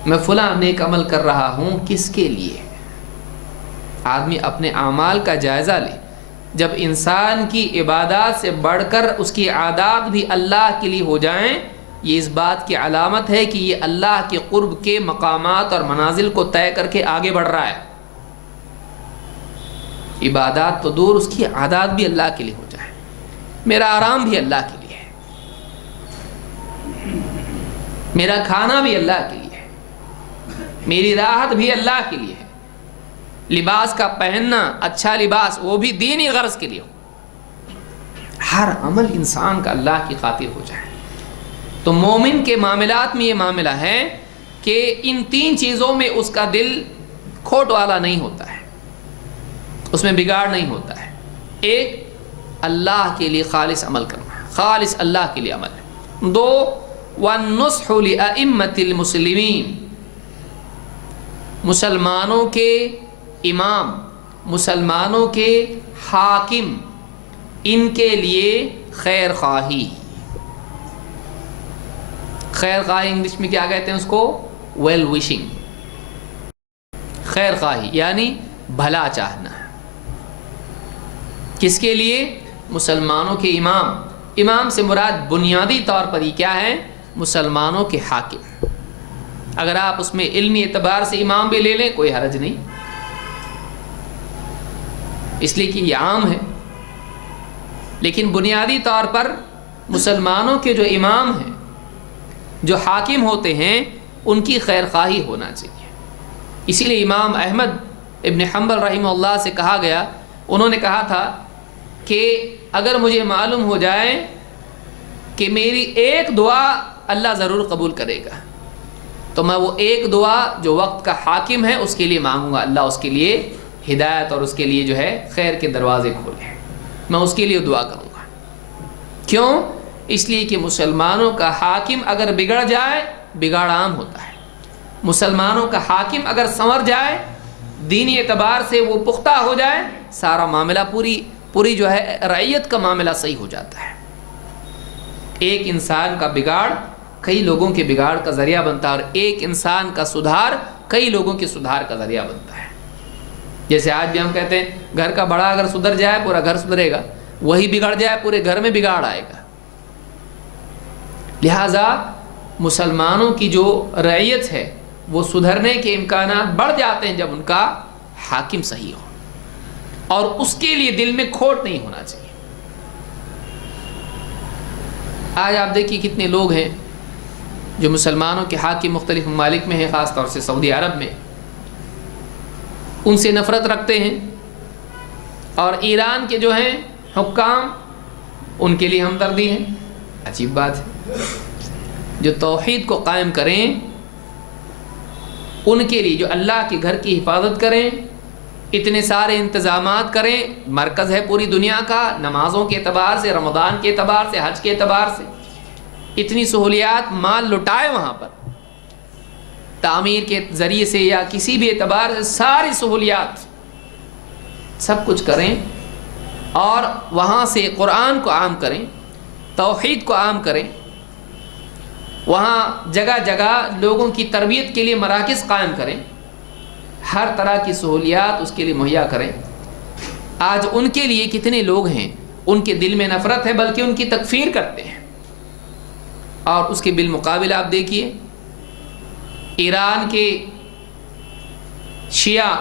میں فلاں نیک عمل کر رہا ہوں کس کے لیے؟ آدمی اپنے اعمال کا جائزہ لے. جب انسان کی عبادات سے بڑھ کر اس کی عادات بھی اللہ کے لیے ہو جائیں, یہ اس بات کی علامت ہے کہ یہ اللہ کے قرب کے مقامات اور منازل کو طے کر کے آگے بڑھ رہا ہے. عبادات تو دور, اس کی عادات بھی اللہ کے لیے ہو جائیں. میرا آرام بھی اللہ کے لیے ہے, میرا کھانا بھی اللہ کے لیے ہے, میری راحت بھی اللہ کے لیے ہے. لباس کا پہننا, اچھا لباس, وہ بھی دینی غرض کے لیے ہو. ہر عمل انسان کا اللہ کی خاطر ہو جائے. تو مومن کے معاملات میں یہ معاملہ ہے کہ ان 3 چیزوں میں اس کا دل کھوٹ والا نہیں ہوتا ہے, اس میں بگاڑ نہیں ہوتا ہے. ایک, اللہ کے لیے خالص عمل کرنا, خالص اللہ کے لیے عمل. 2, وَالنُّصْحُ لِأَئِمَّةِ الْمُسْلِمِينَ, مسلمانوں کے امام, مسلمانوں کے حاکم, ان کے لیے خیر خواہی. خیر خواہی انگلش میں کیا کہتے ہیں اس کو؟ Well wishing. خیر خواہی یعنی بھلا چاہنا. کس کے لیے؟ مسلمانوں کے امام. امام سے مراد بنیادی طور پر یہ کیا ہے؟ مسلمانوں کے حاکم. اگر آپ اس میں علمی اعتبار سے امام بھی لے لیں کوئی حرج نہیں, اس لیے کہ یہ عام ہے. لیکن بنیادی طور پر مسلمانوں کے جو امام ہیں, جو حاکم ہوتے ہیں, ان کی خیر خواہی ہونا چاہیے. اسی لیے امام احمد ابن حنبل رحمہ اللہ سے کہا گیا, انہوں نے کہا تھا کہ اگر مجھے معلوم ہو جائے کہ میری ایک دعا اللہ ضرور قبول کرے گا تو میں وہ ایک دعا جو وقت کا حاکم ہے اس کے لیے مانگوں گا, اللہ اس کے لیے ہدایت اور اس کے لیے جو ہے خیر کے دروازے کھولے, میں اس کے لیے دعا کروں گا. کیوں؟ اس لیے کہ مسلمانوں کا حاکم اگر بگڑ جائے بگاڑ عام ہوتا ہے. مسلمانوں کا حاکم اگر سنور جائے, دینی اعتبار سے وہ پختہ ہو جائے, سارا معاملہ پوری جو ہے رعیت کا معاملہ صحیح ہو جاتا ہے. ایک انسان کا بگاڑ کئی لوگوں کے بگاڑ کا ذریعہ بنتا ہے, اور ایک انسان کا سدھار کئی لوگوں کے سدھار کا ذریعہ بنتا ہے. جیسے آج بھی ہم کہتے ہیں گھر کا بڑا اگر سدھر جائے پورا گھر سدھرے گا, وہی بگڑ جائے پورے گھر میں بگاڑ آئے گا. لہذا مسلمانوں کی جو رعیت ہے وہ سدھرنے کے امکانات بڑھ جاتے ہیں جب ان کا حاکم صحیح ہو, اور اس کے لیے دل میں کھوٹ نہیں ہونا چاہیے. آج آپ دیکھیے کتنے لوگ ہیں جو مسلمانوں کے حاکم مختلف ممالک میں ہیں, خاص طور سے سعودی عرب میں, ان سے نفرت رکھتے ہیں, اور ایران کے جو ہیں حکام ان کے لیے ہمدردی ہے۔ عجیب بات ہے، جو توحید کو قائم کریں ان کے لیے، جو اللہ کے گھر کی حفاظت کریں، اتنے سارے انتظامات کریں، مرکز ہے پوری دنیا کا، نمازوں کے اعتبار سے، رمضان کے اعتبار سے، حج کے اعتبار سے، اتنی سہولیات، مال لٹائے وہاں پر تعمیر کے ذریعے سے یا کسی بھی اعتبار سے، ساری سہولیات سب کچھ کریں اور وہاں سے قرآن کو عام کریں، توحید کو عام کریں، وہاں جگہ جگہ لوگوں کی تربیت کے لیے مراکز قائم کریں، ہر طرح کی سہولیات اس کے لیے مہیا کریں۔ آج ان کے لیے کتنے لوگ ہیں ان کے دل میں نفرت ہے، بلکہ ان کی تکفیر کرتے ہیں۔ اور اس کے بالمقابل آپ دیکھیے ایران کے شیعہ،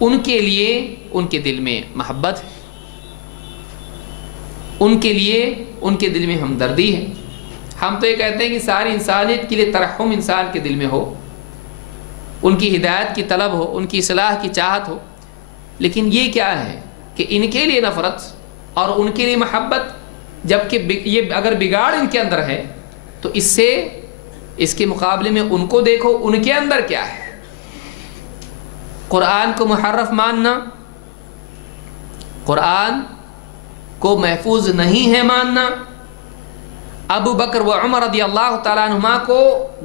ان کے لیے ان کے دل میں محبت ہے، ان کے لیے ان کے دل میں ہمدردی ہے۔ ہم تو یہ کہتے ہیں کہ ساری انسانیت کے لیے ترحم انسان کے دل میں ہو، ان کی ہدایت کی طلب ہو، ان کی اصلاح کی چاہت ہو، لیکن یہ کیا ہے کہ ان کے لیے نفرت اور ان کے لیے محبت، جبکہ یہ اگر بگاڑ ان کے اندر ہے تو اس کے مقابلے میں ان کو دیکھو ان کے اندر کیا ہے۔ قرآن کو محرف ماننا، قرآن کو محفوظ نہیں ہے ماننا، ابو بکر و عمر رضی اللہ تعالیٰ عنہما کو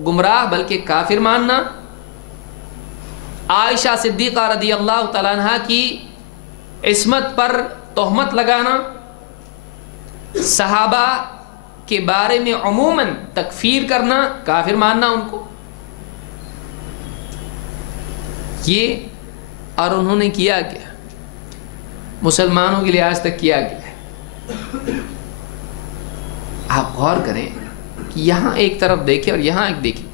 گمراہ بلکہ کافر ماننا، عائشہ صدیقہ رضی اللہ تعالیٰ عنہ کی عصمت پر تہمت لگانا، صحابہ کے بارے میں عموماً تکفیر کرنا، کافر ماننا ان کو، یہ اور انہوں نے کیا کیا مسلمانوں کے لیے آج تک کیا گیا۔ آپ غور کریں کہ یہاں ایک طرف دیکھیں اور یہاں ایک دیکھیں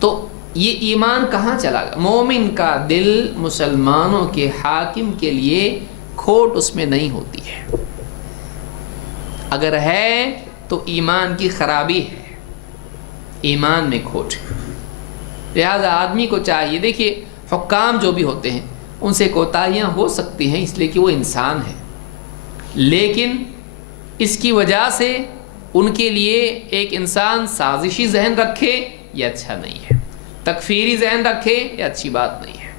تو یہ ایمان کہاں چلا گیا؟ مومن کا دل مسلمانوں کے حاکم کے لیے کھوٹ اس میں نہیں ہوتی ہے، اگر ہے تو ایمان کی خرابی ہے، ایمان میں کھوٹ ہے۔ لہذا آدمی کو چاہیے، دیکھیے حکام جو بھی ہوتے ہیں ان سے کوتاہیاں ہو سکتی ہیں، اس لیے کہ وہ انسان ہے، لیکن اس کی وجہ سے ان کے لیے ایک انسان سازشی ذہن رکھے یہ اچھا نہیں ہے، تکفیری ذہن رکھے یہ اچھی بات نہیں ہے،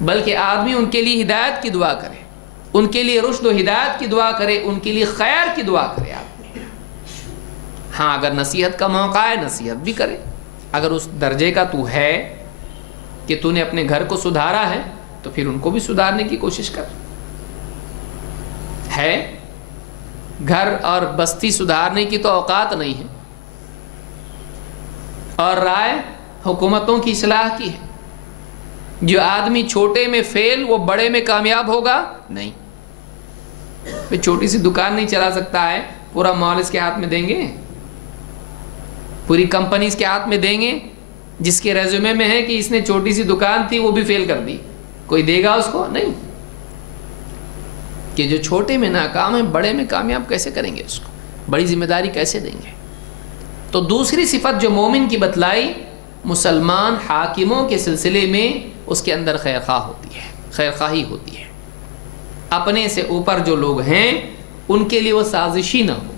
بلکہ آدمی ان کے لیے ہدایت کی دعا کرے، ان کے لیے رشد و ہدایت کی دعا کرے، ان کے لیے خیر کی دعا کرے آدمی۔ ہاں اگر نصیحت کا موقع ہے نصیحت بھی کرے، اگر اس درجے کا تو ہے کہ تو نے اپنے گھر کو سدھارا ہے تو پھر ان کو بھی سدھارنے کی کوشش کر۔ ہے گھر اور بستی سدھارنے کی تو اوقات نہیں ہے، اور رائے حکومتوں کی اصلاح کی ہے۔ جو آدمی چھوٹے میں فیل وہ بڑے میں کامیاب ہوگا نہیں۔ چھوٹی سی دکان نہیں چلا سکتا ہے، پورا مال اس کے ہاتھ میں دیں گے، پوری کمپنی اس کے ہاتھ میں دیں گے، جس کے ریزیومے میں ہے کہ اس نے چھوٹی سی دکان تھی وہ بھی فیل کر دی، کوئی دے گا اس کو؟ نہیں۔ کہ جو چھوٹے میں ناکام ہے بڑے میں کامیاب کیسے کریں گے، اس کو بڑی ذمہ داری کیسے دیں گے؟ تو دوسری صفت جو مومن کی بتلائی، مسلمان حاکموں کے سلسلے میں اس کے اندر خیرخواہ ہوتی ہے، خیرخواہی ہوتی ہے۔ اپنے سے اوپر جو لوگ ہیں ان کے لیے وہ سازشی نہ ہو،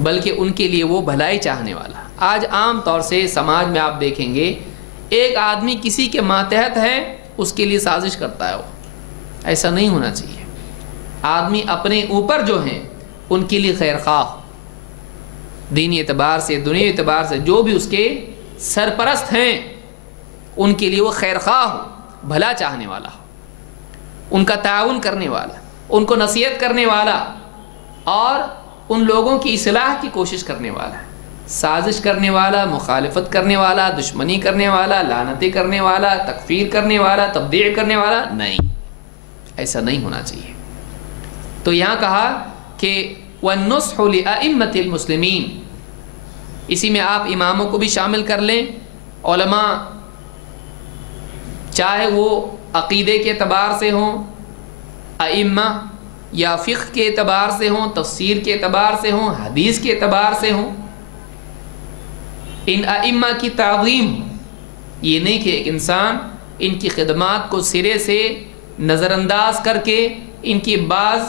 بلکہ ان کے لیے وہ بھلائی چاہنے والا۔ آج عام طور سے سماج میں آپ دیکھیں گے ایک آدمی کسی کے ماتحت ہے اس کے لیے سازش کرتا ہے، وہ ایسا نہیں ہونا چاہیے۔ آدمی اپنے اوپر جو ہیں ان کے لیے خیرخواہ ہو، دینی اعتبار سے، دنیا اعتبار سے، جو بھی اس کے سرپرست ہیں ان کے لیے وہ خیرخواہ ہو، بھلا چاہنے والا ہو، ان کا تعاون کرنے والا، ان کو نصیحت کرنے والا اور ان لوگوں کی اصلاح کی کوشش کرنے والا۔ سازش کرنے والا، مخالفت کرنے والا، دشمنی کرنے والا، لعنتیں کرنے والا، تکفیر کرنے والا، تبدیع کرنے والا نہیں، ایسا نہیں ہونا چاہیے۔ تو یہاں کہا کہ وَالنُّصْحُ لِأَئِمَّةِ الْمُسْلِمِينَ، اسی میں آپ اماموں کو بھی شامل کر لیں، علماء، چاہے وہ عقیدے کے اعتبار سے ہوں، ائمہ یا فقہ کے اعتبار سے ہوں، تفسیر کے اعتبار سے ہوں، حدیث کے اعتبار سے ہوں، ان ائمہ کی تعظیم، یہ نہیں کہ ایک انسان ان کی خدمات کو سرے سے نظر انداز کر کے ان کی بعض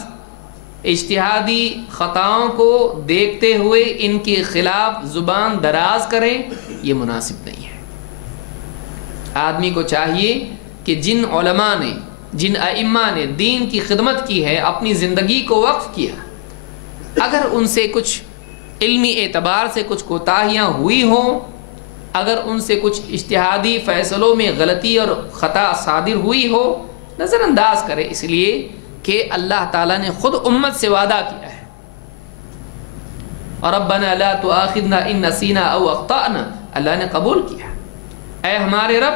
اجتہادی خطاؤں کو دیکھتے ہوئے ان کے خلاف زبان دراز کریں، یہ مناسب نہیں ہے۔ آدمی کو چاہیے کہ جن علماء نے، جن ائمہ نے دین کی خدمت کی ہے، اپنی زندگی کو وقف کیا، اگر ان سے کچھ علمی اعتبار سے کچھ کوتاہیاں ہوئی ہوں، اگر ان سے کچھ اجتہادی فیصلوں میں غلطی اور خطا صادر ہوئی ہو، نظر انداز کرے، اس لیے کہ اللہ تعالیٰ نے خود امت سے وعدہ کیا ہے، اور ربنا لا تؤاخذنا ان نسینا او اخطأنا، اللہ نے قبول کیا، اے ہمارے رب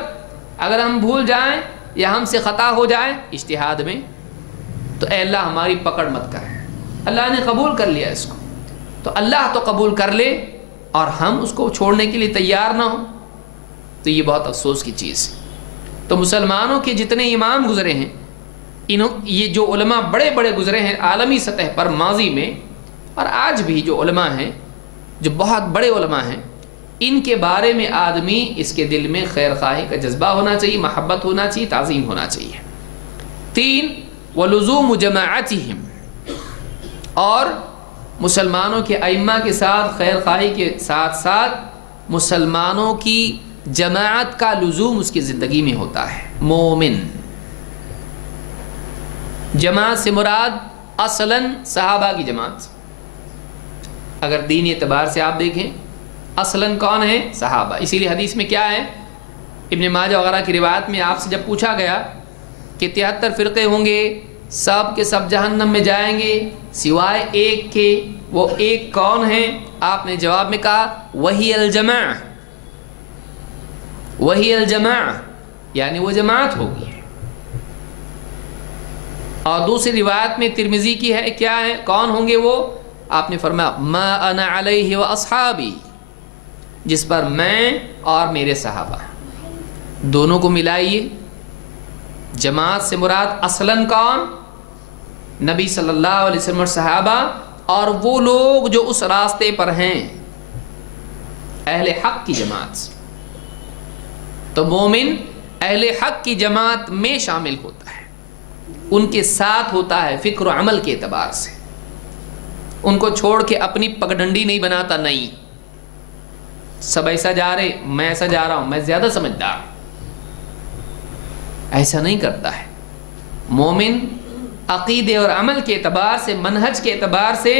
اگر ہم بھول جائیں یا ہم سے خطا ہو جائے اجتہاد میں تو اے اللہ ہماری پکڑ مت کر۔ اللہ نے قبول کر لیا اس کو، تو اللہ تو قبول کر لے اور ہم اس کو چھوڑنے کے لیے تیار نہ ہوں، تو یہ بہت افسوس کی چیز ہے۔ تو مسلمانوں کے جتنے امام گزرے ہیں، یہ جو علماء بڑے بڑے گزرے ہیں عالمی سطح پر ماضی میں، اور آج بھی جو علماء ہیں، جو بہت بڑے علماء ہیں، ان کے بارے میں آدمی اس کے دل میں خیر خواہی کا جذبہ ہونا چاہیے، محبت ہونا چاہیے، تعظیم ہونا چاہیے۔ 3 وَلُزُومُ جَمَاعَتِهِمْ، اور مسلمانوں کے ائمہ کے ساتھ خیر خواہی کے ساتھ ساتھ مسلمانوں کی جماعت کا لزوم اس کی زندگی میں ہوتا ہے۔ مومن، جماعت سے مراد اصلاً صحابہ کی جماعت، اگر دینی اعتبار سے آپ دیکھیں اصلاً کون ہے؟ صحابہ۔ اسی لیے حدیث میں کیا ہے؟ ابن ماجہ وغیرہ کی روایت میں آپ سے جب پوچھا گیا کہ 73 فرقے ہوں گے، سب کے سب جہنم میں جائیں گے سوائے ایک کے، وہ ایک کون ہیں؟ آپ نے جواب میں کہا وہی الجماع، وہی الجماع، یعنی وہ جماعت ہوگی۔ اور دوسری روایت میں ترمذی کی ہے، کیا ہے؟ کون ہوں گے وہ؟ آپ نے فرمایا ما انا علیہ واصحابی، جس پر میں اور میرے صحابہ۔ دونوں کو ملائیے، جماعت سے مراد اصلاً کون؟ نبی صلی اللہ علیہ وسلم اور صحابہ، اور وہ لوگ جو اس راستے پر ہیں، اہل حق کی جماعت۔ تو مومن اہل حق کی جماعت میں شامل ہوتا ہے، ان کے ساتھ ہوتا ہے فکر و عمل کے اعتبار سے، ان کو چھوڑ کے اپنی پگڈنڈی نہیں بناتا، نہیں سب ایسا جا رہے میں ایسا جا رہا ہوں، میں زیادہ سمجھدار، ایسا نہیں کرتا ہے۔ مومن عقیدے اور عمل کے اعتبار سے، منہج کے اعتبار سے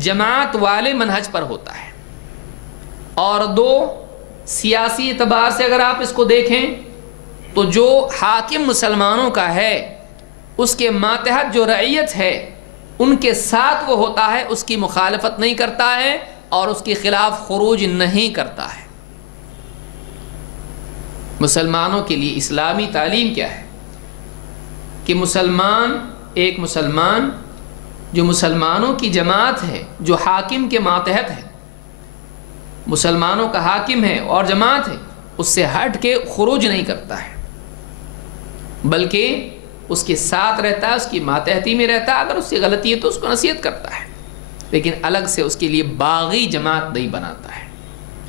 جماعت والے منہج پر ہوتا ہے۔ اور 2 سیاسی اعتبار سے اگر آپ اس کو دیکھیں تو جو حاکم مسلمانوں کا ہے، اس کے ماتحت جو رعیت ہے، ان کے ساتھ وہ ہوتا ہے، اس کی مخالفت نہیں کرتا ہے اور اس کے خلاف خروج نہیں کرتا ہے۔ مسلمانوں کے لیے اسلامی تعلیم کیا ہے کہ مسلمان، ایک مسلمان جو مسلمانوں کی جماعت ہے، جو حاکم کے ماتحت ہے، مسلمانوں کا حاکم ہے اور جماعت ہے، اس سے ہٹ کے خروج نہیں کرتا ہے، بلکہ اس کے ساتھ رہتا ہے، اس کی ماتحتی میں رہتا ہے، اگر اس سے غلطی ہے تو اس کو نصیحت کرتا ہے، لیکن الگ سے اس کے لیے باغی جماعت نہیں بناتا ہے۔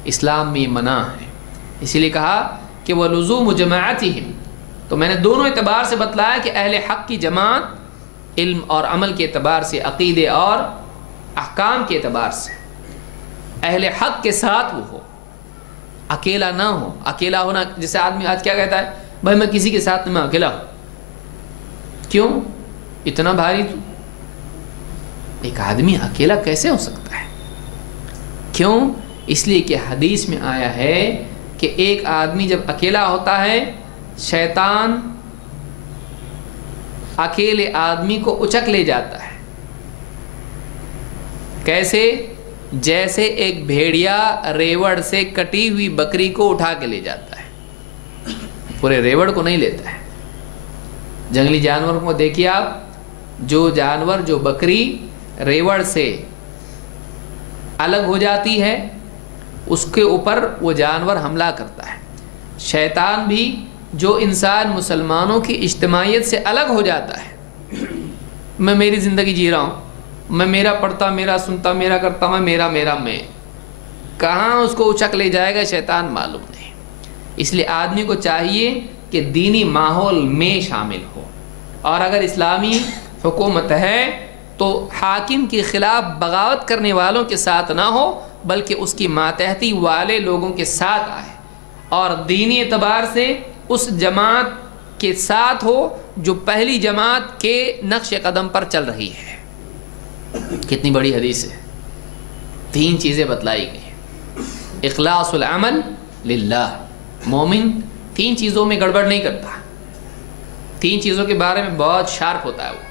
اسلام میں یہ منع ہے، اسی لیے کہا کہ وہ لزوم جماعتہم۔ تو میں نے دونوں اعتبار سے بتلایا کہ اہل حق کی جماعت علم اور عمل کے اعتبار سے، عقیدے اور احکام کے اعتبار سے اہل حق کے ساتھ وہ ہو، اکیلا نہ ہو۔ اکیلا ہونا، جیسے آدمی آج کیا کہتا ہے، بھائی میں کسی کے ساتھ میں اکیلا ہوں، کیوں اتنا بھاری تو؟ ایک آدمی اکیلا کیسے ہو سکتا ہے؟ کیوں؟ اس لیے کہ حدیث میں آیا ہے کہ ایک آدمی جب اکیلا ہوتا ہے، شیطان اکیلے آدمی کو اچک لے جاتا ہے۔ کیسے؟ جیسے ایک بھیڑیا ریوڑ سے کٹی ہوئی بکری کو اٹھا کے لے جاتا ہے، پورے ریوڑ کو نہیں لیتا ہے۔ جنگلی جانوروں کو دیکھیے آپ، جو جانور، جو بکری ریوڑ سے الگ ہو جاتی ہے، اس کے اوپر وہ جانور حملہ کرتا ہے۔ شیطان بھی جو انسان مسلمانوں کی اجتماعیت سے الگ ہو جاتا ہے، میں میری زندگی جی رہا ہوں، میں میرا پڑھتا، میرا سنتا، میرا کرتا، میں کہاں اس کو اچک لے جائے گا شیطان معلوم نہیں۔ اس لیے آدمی کو چاہیے کہ دینی ماحول میں شامل ہو اور اگر اسلامی حکومت ہے تو حاکم کے خلاف بغاوت کرنے والوں کے ساتھ نہ ہو بلکہ اس کی ماتحتی والے لوگوں کے ساتھ آئے، اور دینی اعتبار سے اس جماعت کے ساتھ ہو جو پہلی جماعت کے نقش قدم پر چل رہی ہے۔ کتنی بڑی حدیث ہے، 3 چیزیں بتلائی گئی۔ اخلاص العمل للہ، مومن 3 چیزوں میں گڑبڑ نہیں کرتا، 3 چیزوں کے بارے میں بہت شارپ ہوتا ہے وہ۔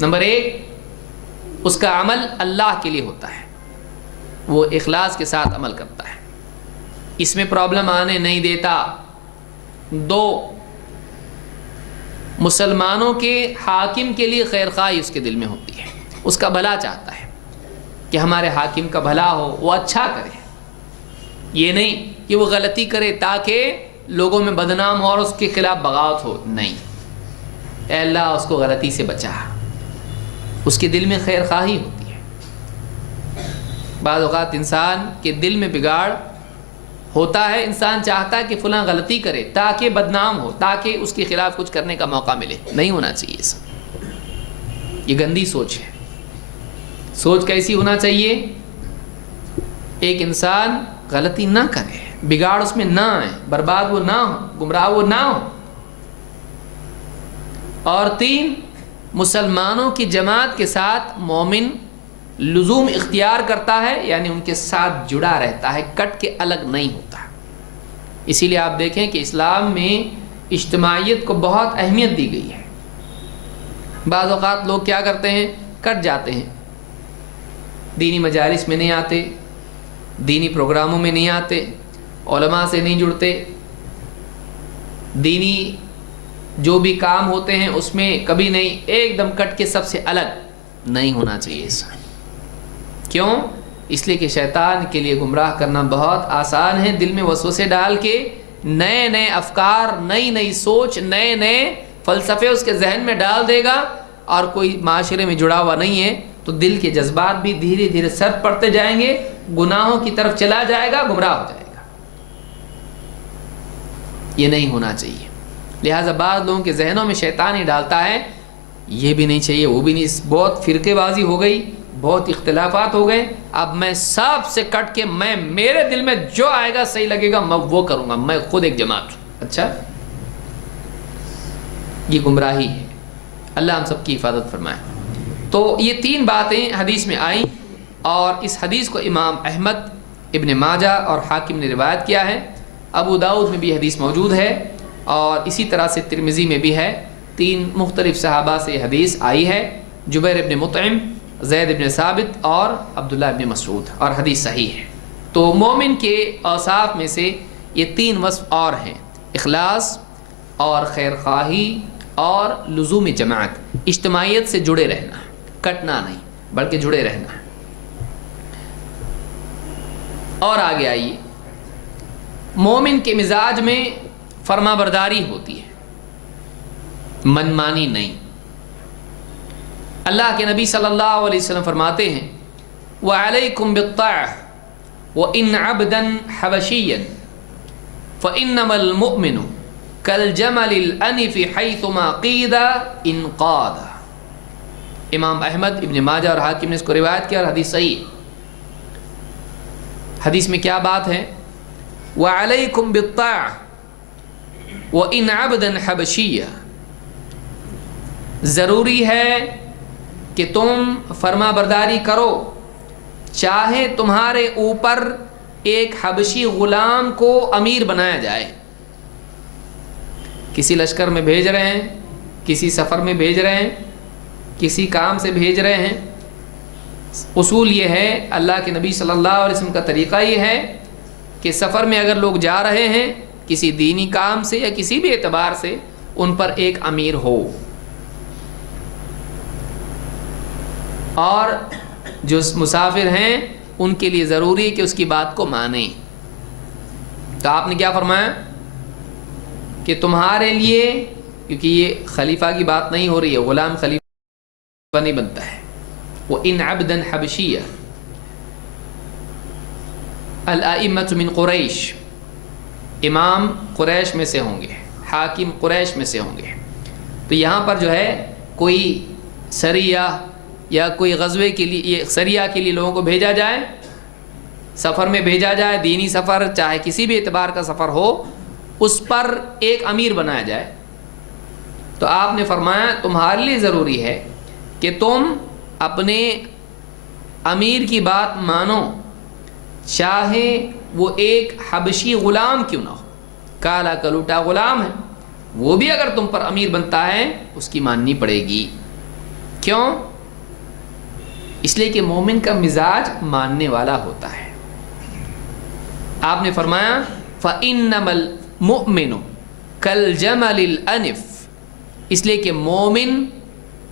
نمبر 1، اس کا عمل اللہ کے لیے ہوتا ہے، وہ اخلاص کے ساتھ عمل کرتا ہے، اس میں پرابلم آنے نہیں دیتا۔ 2، مسلمانوں کے حاکم کے لیے خیر خواہی اس کے دل میں ہوتی ہے، اس کا بھلا چاہتا ہے کہ ہمارے حاکم کا بھلا ہو، وہ اچھا کرے، یہ نہیں کہ وہ غلطی کرے تاکہ لوگوں میں بدنام ہو اور اس کے خلاف بغاوت ہو، نہیں، اے اللہ اس کو غلطی سے بچا، اس کے دل میں خیر خواہی ہوتی ہے۔ بعض اوقات انسان کے دل میں بگاڑ ہوتا ہے، انسان چاہتا ہے کہ فلاں غلطی کرے تاکہ بدنام ہو، تاکہ اس کے خلاف کچھ کرنے کا موقع ملے، نہیں ہونا چاہیے سب، یہ گندی سوچ ہے۔ سوچ کیسی ہونا چاہیے؟ ایک انسان غلطی نہ کرے، بگاڑ اس میں نہ آئے، برباد وہ نہ ہو، گمراہ وہ نہ ہو۔ اور 3، مسلمانوں کی جماعت کے ساتھ مومن لزوم اختیار کرتا ہے، یعنی ان کے ساتھ جڑا رہتا ہے، کٹ کے الگ نہیں ہوتا۔ اسی لیے آپ دیکھیں کہ اسلام میں اجتماعیت کو بہت اہمیت دی گئی ہے۔ بعض اوقات لوگ کیا کرتے ہیں، کٹ جاتے ہیں، دینی مجالس میں نہیں آتے، دینی پروگراموں میں نہیں آتے، علماء سے نہیں جڑتے، دینی جو بھی کام ہوتے ہیں اس میں کبھی نہیں، ایک دم کٹ کے سب سے الگ نہیں ہونا چاہیے انسان۔ کیوں؟ اس لیے کہ شیطان کے لیے گمراہ کرنا بہت آسان ہے، دل میں وسوسے ڈال کے نئے نئے افکار، نئی نئی سوچ، نئے نئے فلسفے اس کے ذہن میں ڈال دے گا، اور کوئی معاشرے میں جڑا ہوا نہیں ہے تو دل کے جذبات بھی دھیرے دھیرے سرد پڑتے جائیں گے، گناہوں کی طرف چلا جائے گا، گمراہ ہو جائے گا۔ یہ نہیں ہونا چاہیے۔ لہٰذا بعض لوگوں کے ذہنوں میں شیطان ہی ڈالتا ہے یہ بھی نہیں چاہیے، وہ بھی نہیں، بہت فرقے بازی ہو گئی، بہت اختلافات ہو گئے، اب میں سب سے کٹ کے میرے دل میں جو آئے گا صحیح لگے گا میں وہ کروں گا، میں خود ایک جماعت ہوں۔ اچھا، یہ گمراہی ہے، اللہ ہم سب کی حفاظت فرمائے۔ تو یہ 3 باتیں حدیث میں آئیں، اور اس حدیث کو امام احمد، ابن ماجہ اور حاکم نے روایت کیا ہے، ابو داؤد میں بھی حدیث موجود ہے، اور اسی طرح سے ترمذی میں بھی ہے۔ 3 مختلف صحابہ سے یہ حدیث آئی ہے، جبیر ابن مطعم، زید ابن ثابت اور عبداللہ ابن مسعود، اور حدیث صحیح ہے۔ تو مومن کے اوصاف میں سے یہ 3 وصف اور ہیں، اخلاص اور خیر خواہی اور لزوم جماعت، اجتماعیت سے جڑے رہنا، کٹنا نہیں بلکہ جڑے رہنا۔ اور آگے آئیے، مومن کے مزاج میں فرما برداری ہوتی ہے، منمانی نہیں۔ اللہ کے نبی صلی اللہ علیہ وسلم فرماتے ہیں وَعَلَيْكُمْ بِالطَّاعَةِ وَإِنْ عَبْدًا حَبَشِيًّا فَإِنَّمَا الْمُؤْمِنُ كَالْجَمَلِ الْأَنِفِ حَيْثُمَا قِيدَ انقاد۔ امام احمد، ابن ماجہ اور حاکم نے اس کو روایت کیا، اور حدیث صحیح۔ حدیث میں کیا بات ہے؟ وَعَلَيْكُمْ بِالطَّاعَةِ وَإِنْ عَبْدًا حَبَشِيًّا، ضروری ہے کہ تم فرما برداری کرو، چاہے تمہارے اوپر ایک حبشی غلام کو امیر بنایا جائے، کسی لشکر میں بھیج رہے ہیں، کسی سفر میں بھیج رہے ہیں، کسی کام سے بھیج رہے ہیں، اصول یہ ہے، اللہ کے نبی صلی اللہ علیہ وسلم کا طریقہ یہ ہے کہ سفر میں اگر لوگ جا رہے ہیں کسی دینی کام سے یا کسی بھی اعتبار سے، ان پر ایک امیر ہو، اور جو مسافر ہیں ان کے لیے ضروری ہے کہ اس کی بات کو مانیں۔ تو آپ نے کیا فرمایا کہ تمہارے لیے، کیونکہ یہ خلیفہ کی بات نہیں ہو رہی ہے، غلام خلیفہ نہیں بنتا ہے، وَإِنْ عَبْدًا حَبْشِيًّا، الْأَئِمَّةُ مِنْ قُرَيْشٍ، امام قریش میں سے ہوں گے، حاکم قریش میں سے ہوں گے، تو یہاں پر جو ہے کوئی سریہ یا کوئی غزوے کے لیے سریہ کے لیے لوگوں کو بھیجا جائے، سفر میں بھیجا جائے، دینی سفر چاہے کسی بھی اعتبار کا سفر ہو، اس پر ایک امیر بنایا جائے، تو آپ نے فرمایا تمہارے لیے ضروری ہے کہ تم اپنے امیر کی بات مانو، چاہے وہ ایک حبشی غلام کیوں نہ ہو، کالا کلوٹا غلام ہے، وہ بھی اگر تم پر امیر بنتا ہے اس کی ماننی پڑے گی۔ کیوں؟ اس لیے کہ مومن کا مزاج ماننے والا ہوتا ہے۔ آپ نے فرمایا فَإِنَّمَا الْمُؤْمِنُ كَالْجَمَلِ الْأَنِفِ، اس لیے کہ مومن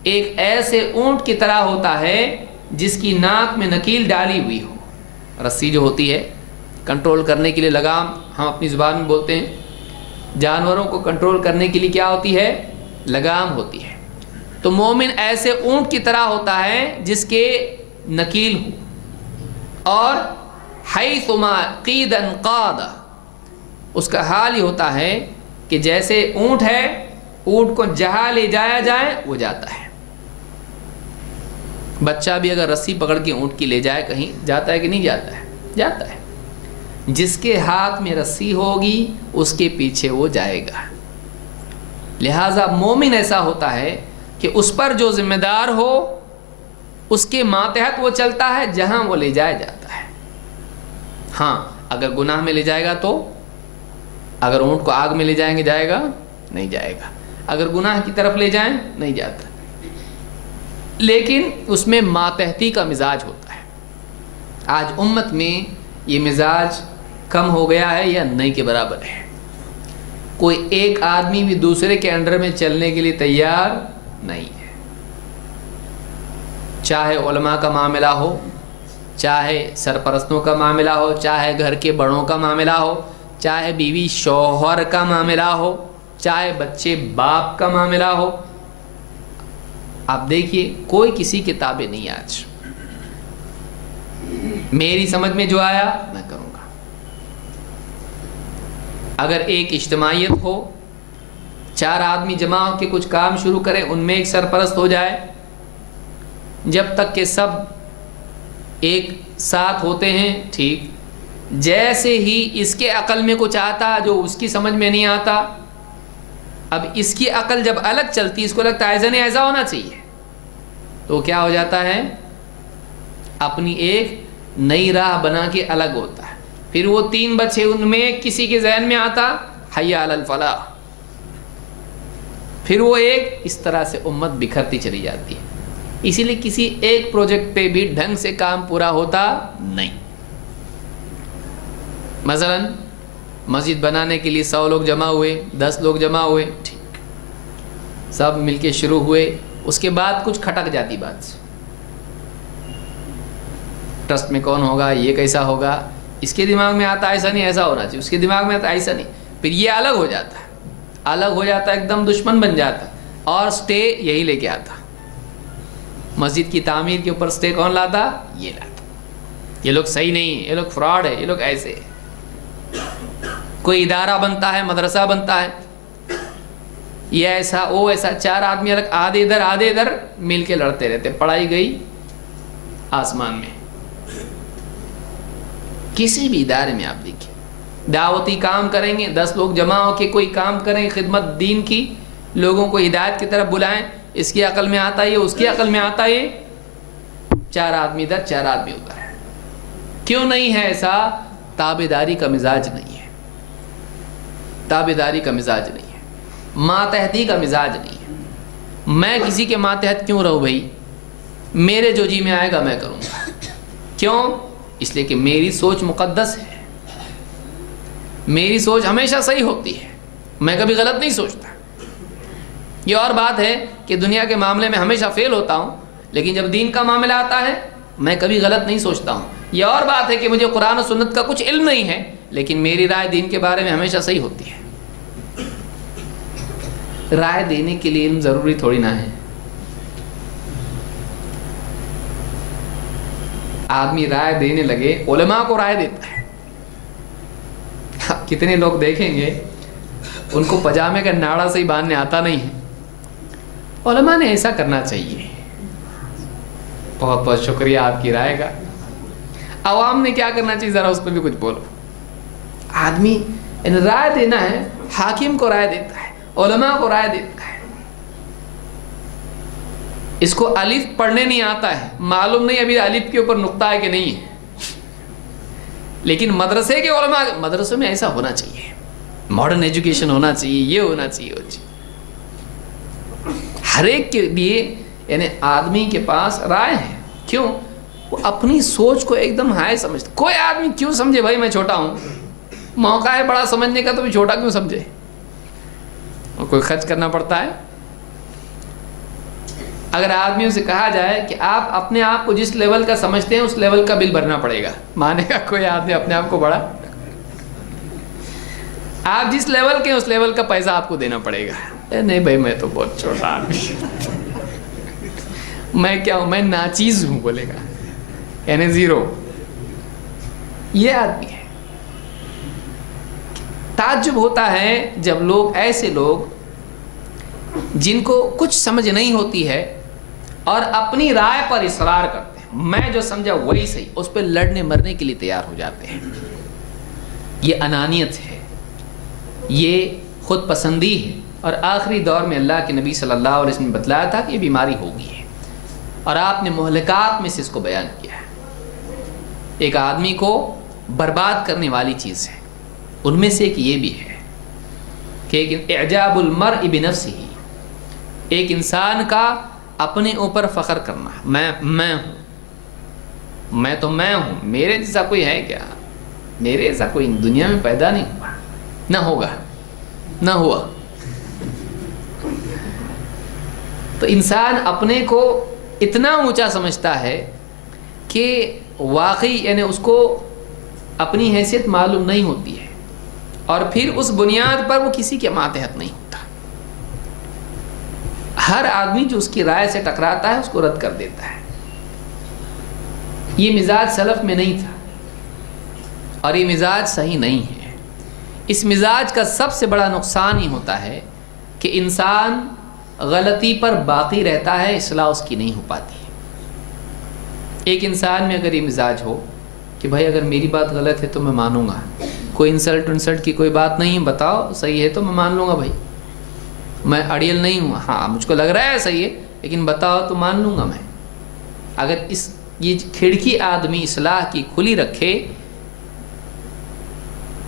ایک ایسے اونٹ کی طرح ہوتا ہے جس کی ناک میں نکیل ڈالی ہوئی ہو۔ رسی جو ہوتی ہے کنٹرول کرنے کے لیے، لگام ہم اپنی زبان میں بولتے ہیں، جانوروں کو کنٹرول کرنے کے لیے کیا ہوتی ہے؟ لگام ہوتی ہے۔ تو مومن ایسے اونٹ کی طرح ہوتا ہے جس کے نکیل ہو، اور حیثما قید انقاد، اس کا حال ہی ہوتا ہے کہ جیسے اونٹ ہے، اونٹ کو جہاں لے جایا جائے وہ جاتا ہے۔ بچہ بھی اگر رسی پکڑ کے اونٹ کی لے جائے کہیں، جاتا ہے کہ نہیں جاتا ہے؟ جاتا ہے۔ جس کے ہاتھ میں رسی ہوگی اس کے پیچھے وہ جائے گا۔ لہذا مومن ایسا ہوتا ہے کہ اس پر جو ذمہ دار ہو اس کے ماتحت وہ چلتا ہے، جہاں وہ لے جایا جاتا ہے۔ ہاں اگر گناہ میں لے جائے گا تو، اگر اونٹ کو آگ میں لے جائیں گے جائے گا؟ نہیں جائے گا۔ اگر گناہ کی طرف لے جائیں نہیں جاتا، لیکن اس میں ماتحتی کا مزاج ہوتا ہے۔ آج امت میں یہ مزاج کم ہو گیا ہے یا نہیں کے برابر ہے۔ کوئی ایک آدمی بھی دوسرے کے انڈر میں چلنے کے لیے تیار نہیں ہے، چاہے علماء کا معاملہ ہو، چاہے سرپرستوں کا معاملہ ہو، چاہے گھر کے بڑوں کا معاملہ ہو، چاہے بیوی شوہر کا معاملہ ہو، چاہے بچے باپ کا معاملہ ہو۔ آپ دیکھیے کوئی کسی کے تابع نہیں آج، میری سمجھ میں جو آیا میں کروں گا۔ اگر ایک اجتماعیت ہو، 4 آدمی جمع ہو کے کچھ کام شروع کریں، ان میں ایک سرپرست ہو جائے، جب تک کہ سب ایک ساتھ ہوتے ہیں ٹھیک، جیسے ہی اس کے عقل میں کچھ آتا جو اس کی سمجھ میں نہیں آتا، اب اس کی عقل جب الگ چلتی، اس کو لگتا ہے ایسا نہیں ایسا ہونا چاہیے، تو کیا ہو جاتا ہے؟ اپنی ایک نئی راہ بنا کے الگ ہوتا ہے۔ پھر وہ 3 بچے، ان میں کسی کے ذہن میں آتا حی علی الفلاح، پھر وہ ایک، اس طرح سے امت بکھرتی چلی جاتی ہے۔ اسی لیے کسی ایک پروجیکٹ پہ بھی ڈھنگ سے کام پورا ہوتا نہیں۔ مثلا مسجد بنانے کے لیے 100 لوگ جمع ہوئے، 10 لوگ جمع ہوئے، ٹھیک، سب مل کے شروع ہوئے، اس کے بعد کچھ کھٹک جاتی بات، ٹرسٹ میں کون ہوگا، یہ کیسا ہوگا، اس کے دماغ میں آتا ایسا نہیں ایسا ہونا چاہیے، اس کے دماغ میں آتا ایسا نہیں، پھر یہ الگ ہو جاتا ہے، الگ ہو جاتا ہے، ایک دم دشمن بن جاتا ہے، اور سٹے یہی لے کے آتا۔ مسجد کی تعمیر کے اوپر سٹے کون لاتا؟ یہ لاتا، یہ لوگ صحیح نہیں ہیں، یہ لوگ فراڈ ہے، یہ لوگ ایسے ہیں۔ کوئی ادارہ بنتا ہے، مدرسہ بنتا ہے، یہ ایسا وہ ایسا، 4 آدمی الگ، آدھے ادھر مل کے لڑتے رہتے، پڑھائی گئی آسمان میں۔ کسی بھی ادارے میں آپ دیکھیں، دعوتی کام کریں گے، 10 لوگ جمع ہو کے کوئی کام کریں، خدمت دین کی، لوگوں کو ہدایت کی طرف بلائیں، اس کی عقل میں آتا ہے، اس کی عقل میں آتا ہے، 4 آدمی ادھر 4 آدمی ادھر ہے۔ کیوں نہیں ہے ایسا؟ تابعداری کا مزاج نہیں ہے، تابعداری کا مزاج نہیں ہے، ماتحتی کا مزاج نہیں ہے۔ میں کسی کے ماتحت کیوں رہوں بھائی؟ میرے جو جی میں آئے گا میں کروں گا۔ کیوں؟ اس لیے کہ میری سوچ مقدس ہے، میری سوچ ہمیشہ صحیح ہوتی ہے، میں کبھی غلط نہیں سوچتا۔ یہ اور بات ہے کہ دنیا کے معاملے میں ہمیشہ فیل ہوتا ہوں، لیکن جب دین کا معاملہ آتا ہے میں کبھی غلط نہیں سوچتا ہوں۔ یہ اور بات ہے کہ مجھے قرآن و سنت کا کچھ علم نہیں ہے، لیکن میری رائے دین کے بارے میں ہمیشہ صحیح ہوتی ہے۔ رائے دینے کے لیے علم ضروری تھوڑی نہ ہے۔ آدمی رائے دینے لگے، علماء کو رائے دیتا ہے۔ کتنے لوگ دیکھیں گے ان کو پجامے کا ناڑا سے ہی باندھنے آتا نہیں ہے، علماء نے ایسا کرنا چاہیے. بہت بہت شکریہ آپ کی رائے کا. عوام نے کیا کرنا چاہیے ذرا اس پہ بھی کچھ بولو. آدمی رائے دینا ہے، حاکم کو رائے دیتا ہے، علماء کو رائے دیتا ہے. اس کو الف پڑھنے نہیں آتا ہے، معلوم نہیں ابھی الف کے اوپر نقطہ ہے کہ نہیں ہے، لیکن مدرسے کے علماء، مدرسوں میں ایسا ہونا چاہیے، ماڈرن ایجوکیشن ہونا چاہیے، یہ ہونا چاہیے. ہر ایک کے لیے یعنی آدمی کے پاس رائے ہے. کیوں؟ وہ اپنی سوچ کو ایک دم ہائی سمجھتا. کوئی آدمی کیوں سمجھے بھائی میں چھوٹا ہوں، موقع ہے بڑا سمجھنے کا تو بھی چھوٹا کیوں سمجھے؟ اور کوئی خرچ کرنا پڑتا ہے. اگر آدمیوں سے کہا جائے کہ آپ اپنے آپ کو جس لیول کا سمجھتے ہیں اس لیول کا بل بھرنا پڑے گا، مانے گا کوئی آدمی اپنے آپ کو بڑا؟ آپ جس لیول کے اس لیول کا پیسہ آپ کو دینا پڑے گا. نہیں بھائی میں تو بہت چھوٹا آدمی، میں کیا ہوں، میں ناچیز ہوں بولے گا، یعنی زیرو. یہ آدمی ہے. تعجب ہوتا ہے جب لوگ، ایسے لوگ جن کو کچھ سمجھ نہیں ہوتی ہے اور اپنی رائے پر اصرار کرتے ہیں، میں جو سمجھا وہی صحیح، اس پہ لڑنے مرنے کے لیے تیار ہو جاتے ہیں. یہ انانیت ہے، یہ خود پسندی ہے. اور آخری دور میں اللہ کے نبی صلی اللہ علیہ وسلم نے بتلایا تھا کہ یہ بیماری ہوگی ہے، اور آپ نے مہلکات میں سے اس کو بیان کیا ہے. ایک آدمی کو برباد کرنے والی چیز ہے، ان میں سے ایک یہ بھی ہے کہ اعجاب المرء بنفسہ، ایک انسان کا اپنے اوپر فخر کرنا. میں ہوں، میں تو میں ہوں، میرے جیسا کوئی ہے کیا، میرے جیسا کوئی دنیا میں پیدا نہیں ہوا، نہ ہوگا، نہ ہوا. تو انسان اپنے کو اتنا اونچا سمجھتا ہے کہ واقعی یعنی اس کو اپنی حیثیت معلوم نہیں ہوتی ہے، اور پھر اس بنیاد پر وہ کسی کے ماتحت نہیں ہوتا. ہر آدمی جو اس کی رائے سے ٹکراتا ہے اس کو رد کر دیتا ہے. یہ مزاج سلف میں نہیں تھا، اور یہ مزاج صحیح نہیں ہے. اس مزاج کا سب سے بڑا نقصان یہ ہوتا ہے کہ انسان غلطی پر باقی رہتا ہے، اصلاح اس کی نہیں ہو پاتی. ایک انسان میں اگر یہ مزاج ہو کہ بھائی اگر میری بات غلط ہے تو میں مانوں گا، کوئی انسلٹ کی کوئی بات نہیں، بتاؤ صحیح ہے تو میں مان لوں گا، بھائی میں اڑیل نہیں ہوں، ہاں مجھ کو لگ رہا ہے صحیح ہے لیکن بتاؤ تو مان لوں گا میں. اگر یہ کھڑکی آدمی اصلاح کی کھلی رکھے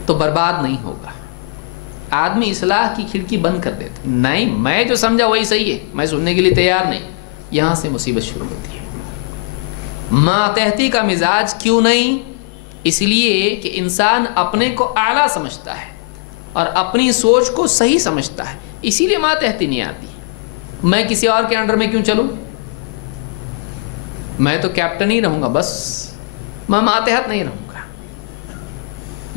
تو برباد نہیں ہوگا. آدمی اصلاح کی کھڑکی بند کر دیتا، نہیں میں جو سمجھا وہی صحیح ہے، میں سننے کے لیے تیار نہیں، یہاں سے مصیبت شروع ہوتی ہے. ماتحتی کا مزاج کیوں نہیں؟ اس لیے کہ انسان اپنے کو اعلیٰ سمجھتا ہے اور اپنی سوچ کو صحیح سمجھتا ہے، اسی لیے ماتحتی نہیں آتی. میں کسی اور کے انڈر میں کیوں چلوں، میں تو کیپٹن ہی رہوں گا، بس میں ماتحت نہیں رہوں گا.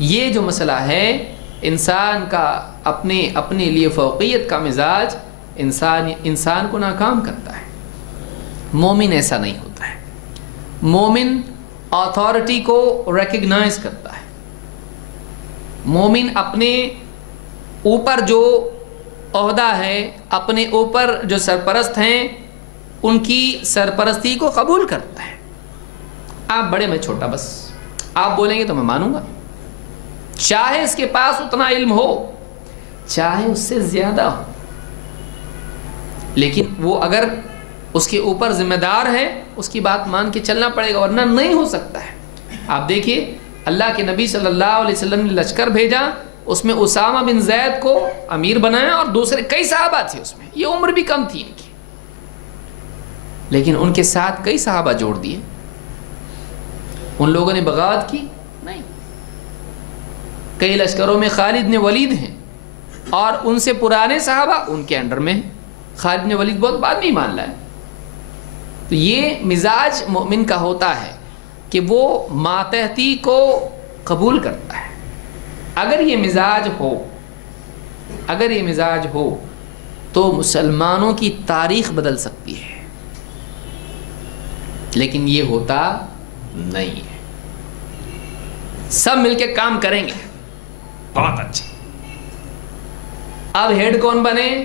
یہ جو مسئلہ ہے انسان کا اپنے لیے فوقیت کا مزاج انسان کو ناکام کرتا ہے. مومن ایسا نہیں ہوتا ہے. مومن اتھارٹی کو ریکگنائز کرتا ہے. مومن اپنے اوپر جو عہدہ ہے، اپنے اوپر جو سرپرست ہیں ان کی سرپرستی کو قبول کرتا ہے. آپ بڑے میں چھوٹا، بس آپ بولیں گے تو میں مانوں گا، چاہے اس کے پاس اتنا علم ہو، چاہے اس سے زیادہ ہو، لیکن وہ اگر اس کے اوپر ذمہ دار ہے اس کی بات مان کے چلنا پڑے گا، ورنہ نہیں ہو سکتا ہے. آپ دیکھیے اللہ کے نبی صلی اللہ علیہ وسلم نے لشکر بھیجا، اس میں اسامہ بن زید کو امیر بنایا اور دوسرے کئی صحابہ تھے اس میں، یہ عمر بھی کم تھی ان کی، لیکن ان کے ساتھ کئی صحابہ جوڑ دیے. ان لوگوں نے بغاوت کی نہیں. کئی لشکروں میں خالد نے ولید ہیں اور ان سے پرانے صحابہ ان کے انڈر میں ہیں. خالد نے ولید بہت بعد میں ہی مان لائے. تو یہ مزاج مومن کا ہوتا ہے کہ وہ ماتحتی کو قبول کرتا ہے. اگر یہ مزاج ہو تو مسلمانوں کی تاریخ بدل سکتی ہے، لیکن یہ ہوتا نہیں ہے. سب مل کے کام کریں گے، بہت اچھا. اب ہیڈ کون بنے؟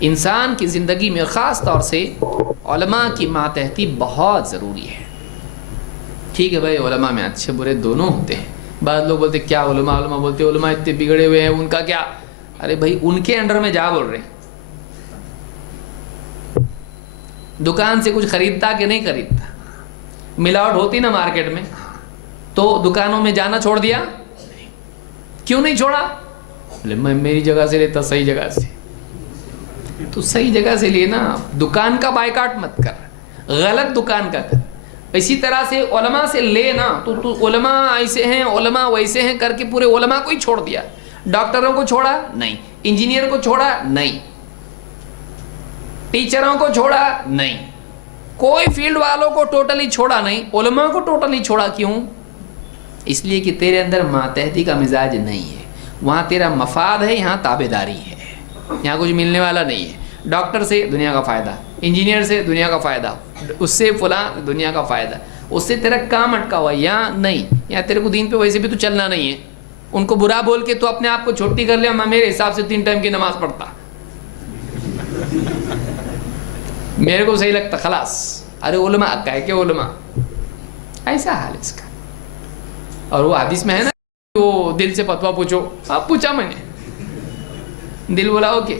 انسان کی زندگی میں خاص طور سے علماء کی ماتحتی بہت ضروری ہے. ٹھیک ہے بھائی، علماء میں اچھے برے دونوں ہوتے ہیں. بعض لوگ بولتے کیا علماء بولتے علماء اتنے بگڑے ہوئے ہیں، ان کا کیا؟ ارے بھائی ان کے انڈر میں جا بول رہے ہیں. دکان سے کچھ خریدتا کہ نہیں خریدتا؟ ملاوٹ ہوتی نا مارکیٹ میں، تو دکانوں میں جانا چھوڑ دیا؟ کیوں نہیں چھوڑا؟ بولے میں میری جگہ سے لیتا، صحیح جگہ سے. تو صحیح جگہ سے لینا، دکان کا بائیکاٹ مت کر، غلط دکان کا کر. اسی طرح سے علماء سے لینا، تو علماء ایسے ہیں علماء ویسے ہیں کر کے پورے علماء کو ہی چھوڑ دیا. ڈاکٹروں کو چھوڑا نہیں، انجینئر کو چھوڑا نہیں، ٹیچروں کو چھوڑا نہیں، کوئی فیلڈ والوں کو ٹوٹلی چھوڑا نہیں، علماء کو ٹوٹلی چھوڑا. کیوں؟ اس لیے کہ تیرے اندر ماتحتی کا مزاج نہیں ہے. وہاں تیرا مفاد ہے، یہاں تابعداری ہے، یہاں کچھ ملنے والا نہیں ہے. ڈاکٹر سے دنیا کا فائدہ، انجینئر سے دنیا کا فائدہ، اس سے فلاں دنیا کا فائدہ، اس سے تیرا کام اٹکا ہوا. یہاں نہیں، یہاں تیرے کو دین پہ ویسے بھی تو چلنا نہیں ہے. ان کو برا بول کے تو اپنے آپ کو چھوٹی کر لیا. میں میرے حساب سے 3 ٹائم کی نماز پڑھتا، میرے کو صحیح لگتا، خلاص. ارے علماء کا ہے کہ علماء، ایسا حال اس کا. اور وہ حدیث میں ہے نا، وہ دل سے فتویٰ پوچھو. آپ پوچھا میں نے، دل بلاؤ کہ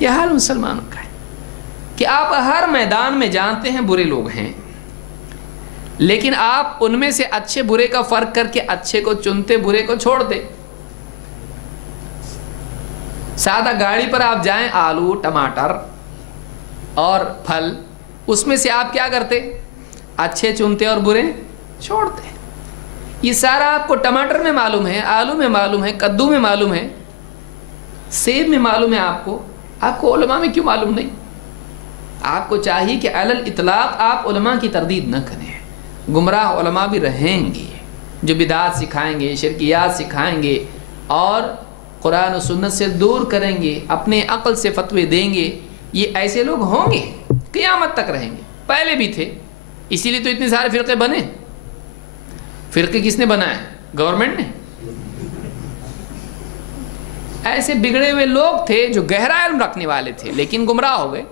یہ حال مسلمانوں کا ہے کہ آپ ہر میدان میں جانتے ہیں برے لوگ ہیں، لیکن آپ ان میں سے اچھے برے کا فرق کر کے اچھے کو چنتے، برے کو چھوڑ دے. سادہ گاڑی پر آپ جائیں، آلو ٹماٹر اور پھل، اس میں سے آپ کیا کرتے؟ اچھے چنتے اور برے چھوڑتے. یہ سارا آپ کو ٹماٹر میں معلوم ہے، آلو میں معلوم ہے، کدو میں معلوم ہے، سیب میں معلوم ہے. آپ کو علماء میں کیوں معلوم نہیں؟ آپ کو چاہیے کہ علی الاطلاق آپ علماء کی تردید نہ کریں. گمراہ علماء بھی رہیں گے جو بدعات سکھائیں گے، شرکیات سکھائیں گے اور قرآن و سنت سے دور کریں گے، اپنے عقل سے فتوے دیں گے. یہ ایسے لوگ ہوں گے، قیامت تک رہیں گے. پہلے بھی تھے، اسی لیے تو اتنے سارے فرقے بنے. فرقے کس نے بنائے؟ گورنمنٹ نے. ایسے بگڑے ہوئے لوگ تھے جو گہرا علم رکھنے والے تھے، لیکن گمراہ ہو گئے.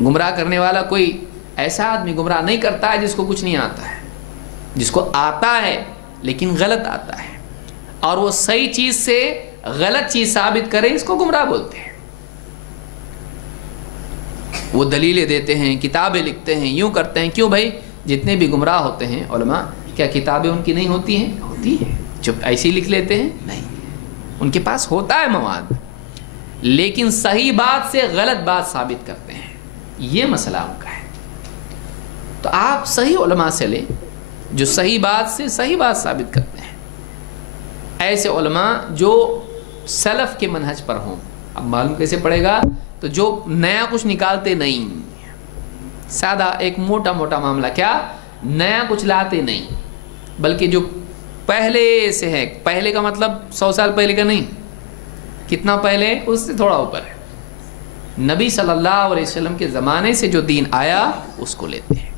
گمراہ کرنے والا کوئی ایسا آدمی گمراہ نہیں کرتا ہے جس کو کچھ نہیں آتا ہے. جس کو آتا ہے لیکن غلط آتا ہے، اور وہ صحیح چیز سے غلط چیز ثابت کرے، اس کو گمراہ بولتے ہیں. وہ دلیلیں دیتے ہیں، کتابیں لکھتے ہیں، یوں کرتے ہیں. کیوں بھائی؟ جتنے بھی گمراہ ہوتے ہیں علماء، کیا کتابیں ان کی نہیں ہوتی ہیں؟ ہوتی ہیں. چپ ایسے ہی لکھ لیتے ہیں؟ نہیں، ان کے پاس ہوتا ہے مواد، لیکن صحیح بات سے غلط بات ثابت کرتے ہیں. یہ مسئلہ ان کا ہے. تو آپ صحیح علماء سے لیں جو صحیح بات سے صحیح بات ثابت کرتے ہیں. ایسے علماء جو سلف کے منہج پر ہوں. اب معلوم کیسے پڑے گا؟ تو جو نیا کچھ نکالتے نہیں، سادہ ایک موٹا موٹا معاملہ، کیا نیا کچھ لاتے نہیں، بلکہ جو پہلے سے ہے. پہلے کا مطلب 100 سال پہلے کا نہیں، کتنا پہلے؟ اس سے تھوڑا اوپر ہے. نبی صلی اللہ علیہ وسلم کے زمانے سے جو دین آیا اس کو لیتے ہیں.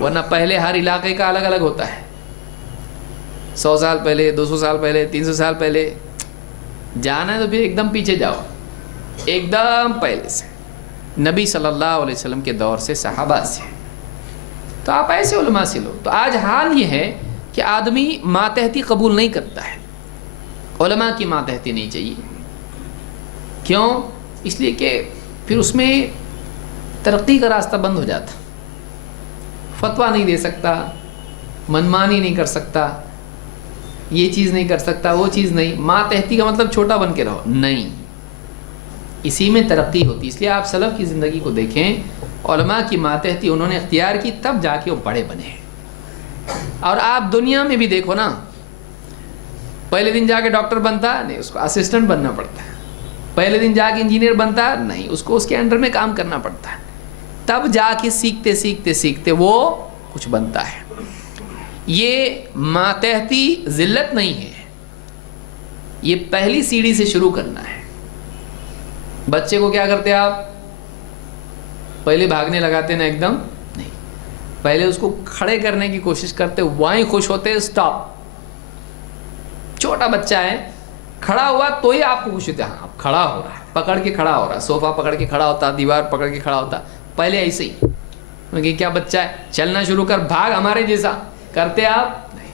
ورنہ پہلے ہر علاقے کا الگ الگ ہوتا ہے. 100 سال پہلے، 200 سال پہلے، 300 سال پہلے جانا ہے تو پھر ایک دم پیچھے جاؤ، ایک دم پہلے سے، نبی صلی اللہ علیہ وسلم کے دور سے، صحابہ سے. تو آپ ایسے علماء سے لو. تو آج حال یہ ہے کہ آدمی ماتحتی قبول نہیں کرتا ہے. علماء کی ماتحتی نہیں چاہیے. کیوں؟ اس لیے کہ پھر اس میں ترقی کا راستہ بند ہو جاتا. فتویٰ نہیں دے سکتا، منمانی نہیں کر سکتا، یہ چیز نہیں کر سکتا، وہ چیز نہیں. ماتحتی کا مطلب چھوٹا بن کے رہو نہیں، اسی میں ترقی ہوتی. اس لیے آپ سلف کی زندگی کو دیکھیں، علماء کی ماتحتی انہوں نے اختیار کی، تب جا کے وہ بڑے بنے. اور آپ دنیا میں بھی دیکھو نا، پہلے دن جا کے ڈاکٹر بنتا نہیں، اس کو اسسٹنٹ بننا پڑتا ہے. پہلے دن جا کے انجینئر بنتا نہیں، اس کو اس کے انڈر میں کام کرنا پڑتا ہے. تب جا کے سیکھتے سیکھتے سیکھتے وہ کچھ بنتا ہے. یہ ماتحتی ذلت نہیں ہے، یہ پہلی سیڑھی سے شروع کرنا ہے. بچے کو کیا کرتے آپ؟ پہلے بھاگنے لگاتے نا ایک دم نہیں، پہلے اس کو کھڑے کرنے کی کوشش کرتے، وہیں خوش ہوتے. اسٹاپ. چھوٹا بچہ ہے، کھڑا ہوا تو ہی آپ کو خوشی ہوتی ہے، ہاں اب کھڑا ہو رہا ہے، پکڑ کے کھڑا ہو رہا ہے، صوفہ پکڑ کے کھڑا ہوتا، دیوار پکڑ کے کھڑا ہوتا. پہلے ایسے ہی کہ کیا بچہ ہے، چلنا شروع کر، بھاگ ہمارے جیسا. کرتے آپ نہیں.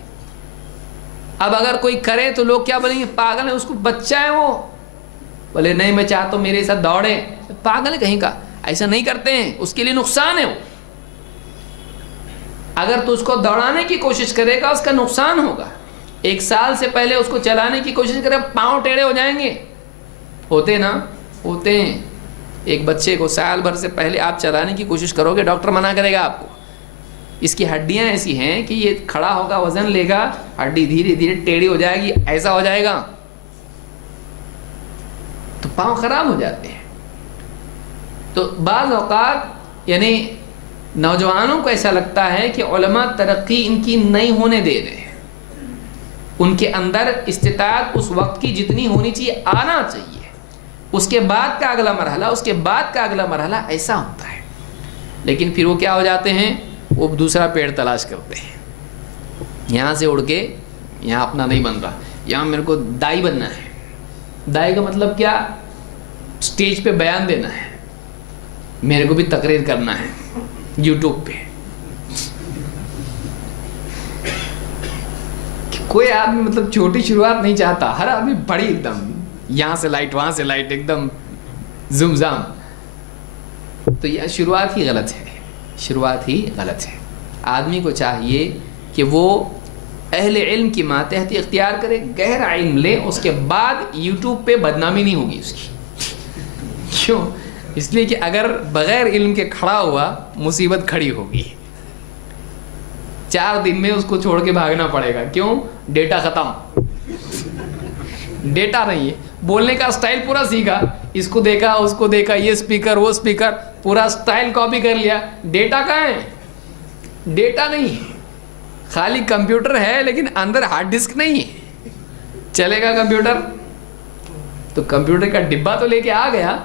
اب اگر کوئی کرے تو لوگ کیا بولیں گے، پاگل ہے، اس کو بچہ ہے وہ. بولے نہیں میں چاہتا ہوں میرے ساتھ دوڑے. پاگل ہے کہیں کا، ایسا نہیں کرتے ہیں، اس کے لیے نقصان ہے وہ. اگر تو اس کو دوڑانے کی کوشش کرے گا اس کا نقصان ہوگا. 1 سال سے پہلے اس کو چلانے کی کوشش کرے، پاؤں ٹیڑھے ہو جائیں گے. ہوتے نا، ہوتے ہیں. ایک بچے کو سال بھر سے پہلے آپ چلانے کی کوشش کرو گے، ڈاکٹر منع کرے گا آپ کو. اس کی ہڈیاں ایسی ہیں کہ یہ کھڑا ہوگا، وزن لے گا، ہڈی دھیرے دھیرے ٹیڑھی ہو جائے گی، ایسا ہو جائے گا تو پاؤں خراب ہو جاتے ہیں. تو بعض اوقات یعنی نوجوانوں کو ایسا لگتا ہے کہ علماء ترقی ان کی نہیں ہونے دے رہے ہیں. ان کے اندر استطاعت اس وقت کی جتنی ہونی چاہیے آنا چاہیے، اس کے بعد کا اگلا مرحلہ، اس کے بعد کا اگلا مرحلہ ایسا ہوتا ہے. لیکن پھر وہ کیا ہو جاتے ہیں، وہ دوسرا پیڑ تلاش کرتے ہیں. یہاں سے اڑ کے یہاں اپنا نہیں بن رہا، یہاں میرے کو دائی بننا ہے. دائی کا مطلب کیا، اسٹیج پہ بیان دینا ہے، میرے کو بھی تقریر کرنا ہے یوٹیوب پہ. کوئی آدمی مطلب چھوٹی شروعات نہیں چاہتا، ہر آدمی بڑی، ایک دم یہاں سے لائٹ وہاں سے لائٹ، ایک دم زم زام. تو یہ شروعات ہی غلط ہے، شروعات ہی غلط ہے. آدمی کو چاہیے کہ وہ اہل علم کی ماتحتی اختیار کرے، گہرا علم لے، اس کے بعد یوٹیوب پہ بدنامی نہیں ہوگی اس کی. کیوں؟ اس لیے کہ اگر بغیر علم کے کھڑا ہوا مصیبت کھڑی ہوگی. 4 دن میں اس کو چھوڑ کے بھاگنا پڑے گا. کیوں؟ ڈیٹا ختم، ڈیٹا نہیں ہے. بولنے کا سٹائل پورا سیکھا، اس کو دیکھا اس کو دیکھا، یہ سپیکر وہ سپیکر، پورا سٹائل کاپی کر لیا. ڈیٹا کہاں ہے؟ ڈیٹا نہیں ہے. خالی کمپیوٹر ہے لیکن اندر ہارڈ ڈسک نہیں ہے. چلے گا کمپیوٹر؟ تو کمپیوٹر کا ڈبہ تو لے کے آ گیا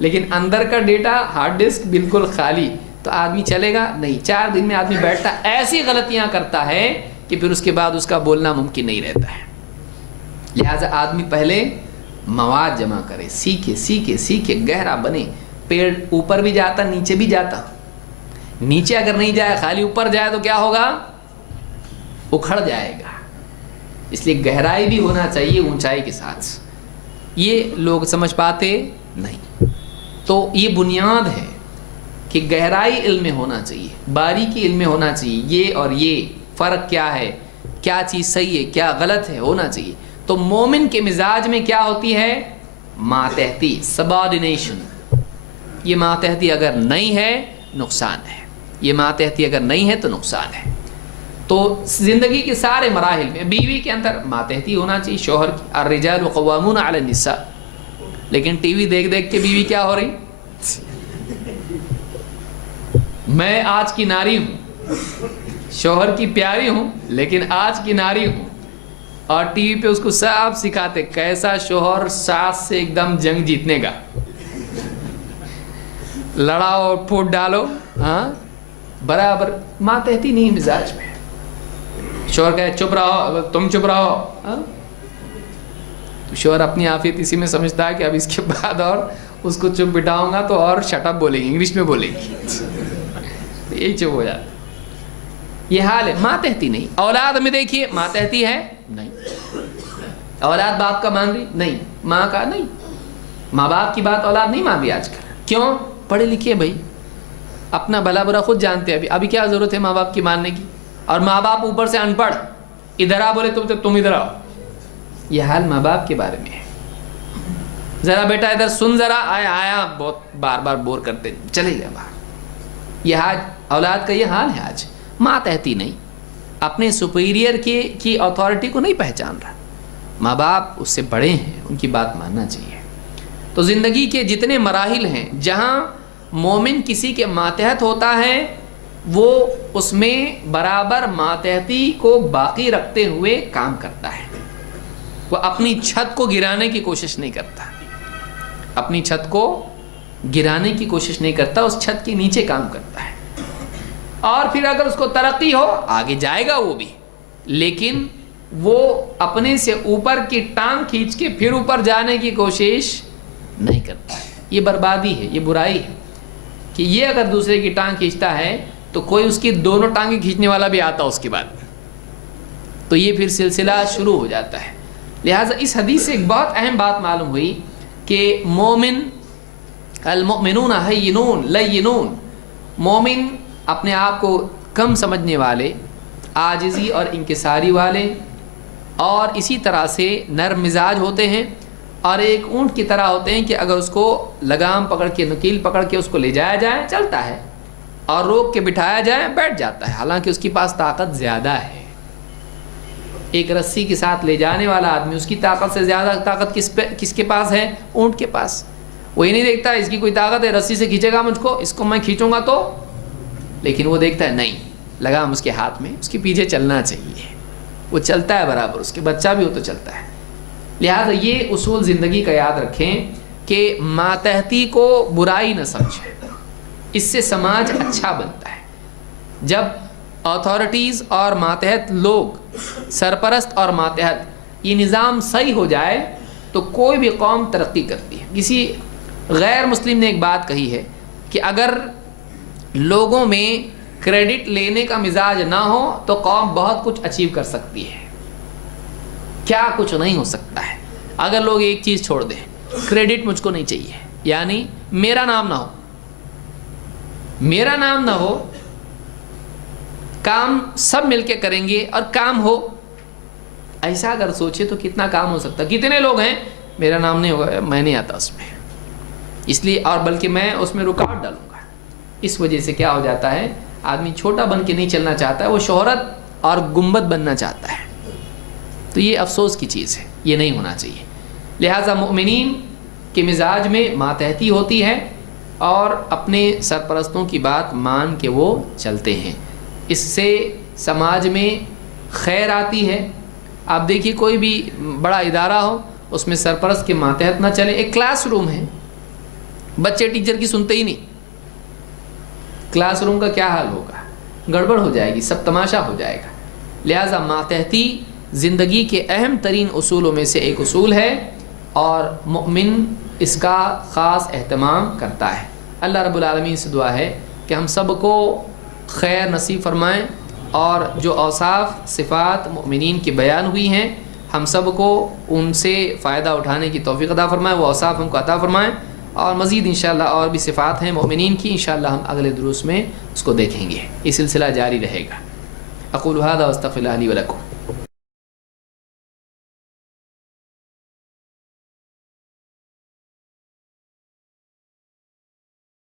لیکن اندر کا ڈیٹا ہارڈ ڈسک بالکل خالی، تو آدمی چلے گا نہیں. 4 دن میں آدمی بیٹھتا ایسی غلطیاں کرتا ہے کہ پھر اس کے بعد اس کا بولنا ممکن نہیں رہتا ہے. لہٰذا آدمی پہلے مواد جمع کرے، سیکھے سیکھے سیکھے، گہرا بنے. پیڑ اوپر بھی جاتا نیچے بھی جاتا. نیچے اگر نہیں جائے، خالی اوپر جائے تو کیا ہوگا، اکھڑ جائے گا. اس لیے گہرائی بھی ہونا چاہیے اونچائی کے ساتھ. یہ لوگ سمجھ پاتے نہیں. تو یہ بنیاد ہے کہ گہرائی علم میں ہونا چاہیے، باریکی علم میں ہونا چاہیے. یہ اور یہ فرق کیا ہے، کیا چیز صحیح ہے کیا غلط ہے، ہونا چاہیے. تو مومن کے مزاج میں کیا ہوتی ہے، ماتحتی، سبارڈینیشن. یہ ماتحتی اگر نہیں ہے نقصان ہے، یہ ماتحتی اگر نہیں ہے تو نقصان ہے. تو زندگی کے سارے مراحل میں بیوی کے اندر ماتحتی ہونا چاہیے، شوہر کی. الرجال قوامون علی النساء. لیکن ٹی وی دیکھ دیکھ کے بیوی کیا ہو رہی، میں آج کی ناری ہوں، شوہر کی پیاری ہوں لیکن آج کی ناری ہوں. اور ٹی وی پہ اس کو سب سکھاتے کیسا شوہر ساس سے ایک دم جنگ جیتنے کا، لڑاؤ پھوٹ ڈالو. ہاں برابر ماتحتی نہیں مزاج میں. شوہر کہے چپ رہو، تم چپ رہو. ہاں تو شوہر اپنی عافیت اسی میں سمجھتا ہے کہ اب اس کے بعد اور اس کو چپ بٹھاؤں گا تو اور شٹ اپ بولے گی، انگلش میں بولے گی. یہی چپ ہو جاتا. یہ حال ہے، ماتحتی نہیں. اولاد میں دیکھیے ماتحتی ہے نہیں. اولاد باپ کا مان رہی نہیں، ماں کا نہیں. ماں باپ کی بات اولاد نہیں مان رہی آج کل. کیوں؟ پڑھے لکھے بھائی، اپنا بھلا برا خود جانتے ہیں. ابھی کیا ضرورت ہے ماں باپ کی ماننے کی. اور ماں باپ اوپر سے ان پڑھ، ادھر آ بولے تم ادھر آؤ. یہ حال ماں باپ کے بارے میں ہے. ذرا بیٹا ادھر سن، ذرا آیا بہت بار بار بور کرتے چلے گیا باہر. یہ آج اولاد کا یہ حال ہے. آج ماتحتی نہیں، اپنے سپیریئر کی اتھارٹی کو نہیں پہچان رہا. ماں باپ اس سے بڑے ہیں، ان کی بات ماننا چاہیے. تو زندگی کے جتنے مراحل ہیں جہاں مومن کسی کے ماتحت ہوتا ہے، وہ اس میں برابر ماتحتی کو باقی رکھتے ہوئے کام کرتا ہے. وہ اپنی چھت کو گرانے کی کوشش نہیں کرتا، اپنی چھت کو گرانے کی کوشش نہیں کرتا، اس چھت کے نیچے کام کرتا ہے. اور پھر اگر اس کو ترقی ہو آگے جائے گا وہ بھی، لیکن وہ اپنے سے اوپر کی ٹانگ کھینچ کے پھر اوپر جانے کی کوشش نہیں کرتا ہے. یہ بربادی ہے, یہ برائی ہے کہ یہ اگر دوسرے کی ٹانگ کھینچتا ہے تو کوئی اس کی دونوں ٹانگیں کھینچنے والا بھی آتا اس کے بعد, تو یہ پھر سلسلہ شروع ہو جاتا ہے. لہٰذا اس حدیث سے ایک بہت اہم بات معلوم ہوئی کہ مومن, المؤمنون ہینون لینون, مومن اپنے آپ کو کم سمجھنے والے, عاجزی اور انکساری والے, اور اسی طرح سے نرم مزاج ہوتے ہیں, اور ایک اونٹ کی طرح ہوتے ہیں کہ اگر اس کو لگام پکڑ کے, نکیل پکڑ کے اس کو لے جایا جائے چلتا ہے, اور روک کے بٹھایا جائے بیٹھ جاتا ہے, حالانکہ اس کے پاس طاقت زیادہ ہے. ایک رسی کے ساتھ لے جانے والا آدمی, اس کی طاقت سے زیادہ طاقت کس کے پاس ہے؟ اونٹ کے پاس. وہی نہیں دیکھتا اس کی کوئی طاقت ہے, رسی سے کھینچے گا مجھ کو, اس کو میں کھینچوں گا تو, لیکن وہ دیکھتا ہے نہیں, لگام اس کے ہاتھ میں, اس کے پیچھے چلنا چاہیے, وہ چلتا ہے برابر, اس کے بچہ بھی ہو تو چلتا ہے. لہٰذا یہ اصول زندگی کا یاد رکھیں کہ ماتحتی کو برائی نہ سمجھیں, اس سے سماج اچھا بنتا ہے. جب اتھارٹیز اور ماتحت لوگ, سرپرست اور ماتحت, یہ نظام صحیح ہو جائے تو کوئی بھی قوم ترقی کرتی ہے. کسی غیر مسلم نے ایک بات کہی ہے کہ اگر لوگوں میں کریڈٹ لینے کا مزاج نہ ہو تو قوم بہت کچھ اچیو کر سکتی ہے. کیا کچھ نہیں ہو سکتا ہے اگر لوگ ایک چیز چھوڑ دیں, کریڈٹ مجھ کو نہیں چاہیے, یعنی میرا نام نہ ہو, میرا نام نہ ہو, کام سب مل کے کریں گے اور کام ہو. ایسا اگر سوچے تو کتنا کام ہو سکتا ہے. کتنے لوگ ہیں میرا نام نہیں ہوگا, میں نہیں آتا اس میں, اس لیے, اور بلکہ میں اس میں رکاوٹ ڈالوں گا. اس وجہ سے کیا ہو جاتا ہے, آدمی چھوٹا بن کے نہیں چلنا چاہتا ہے, وہ شہرت اور گنبد بننا چاہتا ہے. تو یہ افسوس کی چیز ہے, یہ نہیں ہونا چاہیے. لہٰذا مومنین کے مزاج میں ماتحتی ہوتی ہے اور اپنے سرپرستوں کی بات مان کے وہ چلتے ہیں. اس سے سماج میں خیر آتی ہے. آپ دیکھیے کوئی بھی بڑا ادارہ ہو, اس میں سرپرست کے ماتحت نہ چلے. ایک کلاس روم ہے, بچے ٹیچر کی سنتے ہی نہیں, کلاس روم کا کیا حال ہوگا, گڑبڑ ہو جائے گی, سب تماشا ہو جائے گا. لہٰذا ماتحتی زندگی کے اہم ترین اصولوں میں سے ایک اصول ہے, اور مومن اس کا خاص اہتمام کرتا ہے. اللہ رب العالمین سے دعا ہے کہ ہم سب کو خیر نصیب فرمائیں, اور جو اوصاف صفات مومنین کی بیان ہوئی ہیں ہم سب کو ان سے فائدہ اٹھانے کی توفیق عطا فرمائیں, وہ اوصاف ہم کو عطا فرمائیں. اور مزید انشاءاللہ اور بھی صفات ہیں مومنین کی, انشاءاللہ ہم اگلے دروس میں اس کو دیکھیں گے. یہ سلسلہ جاری رہے گا. اقول هذا واستغفر الله لي ولكم.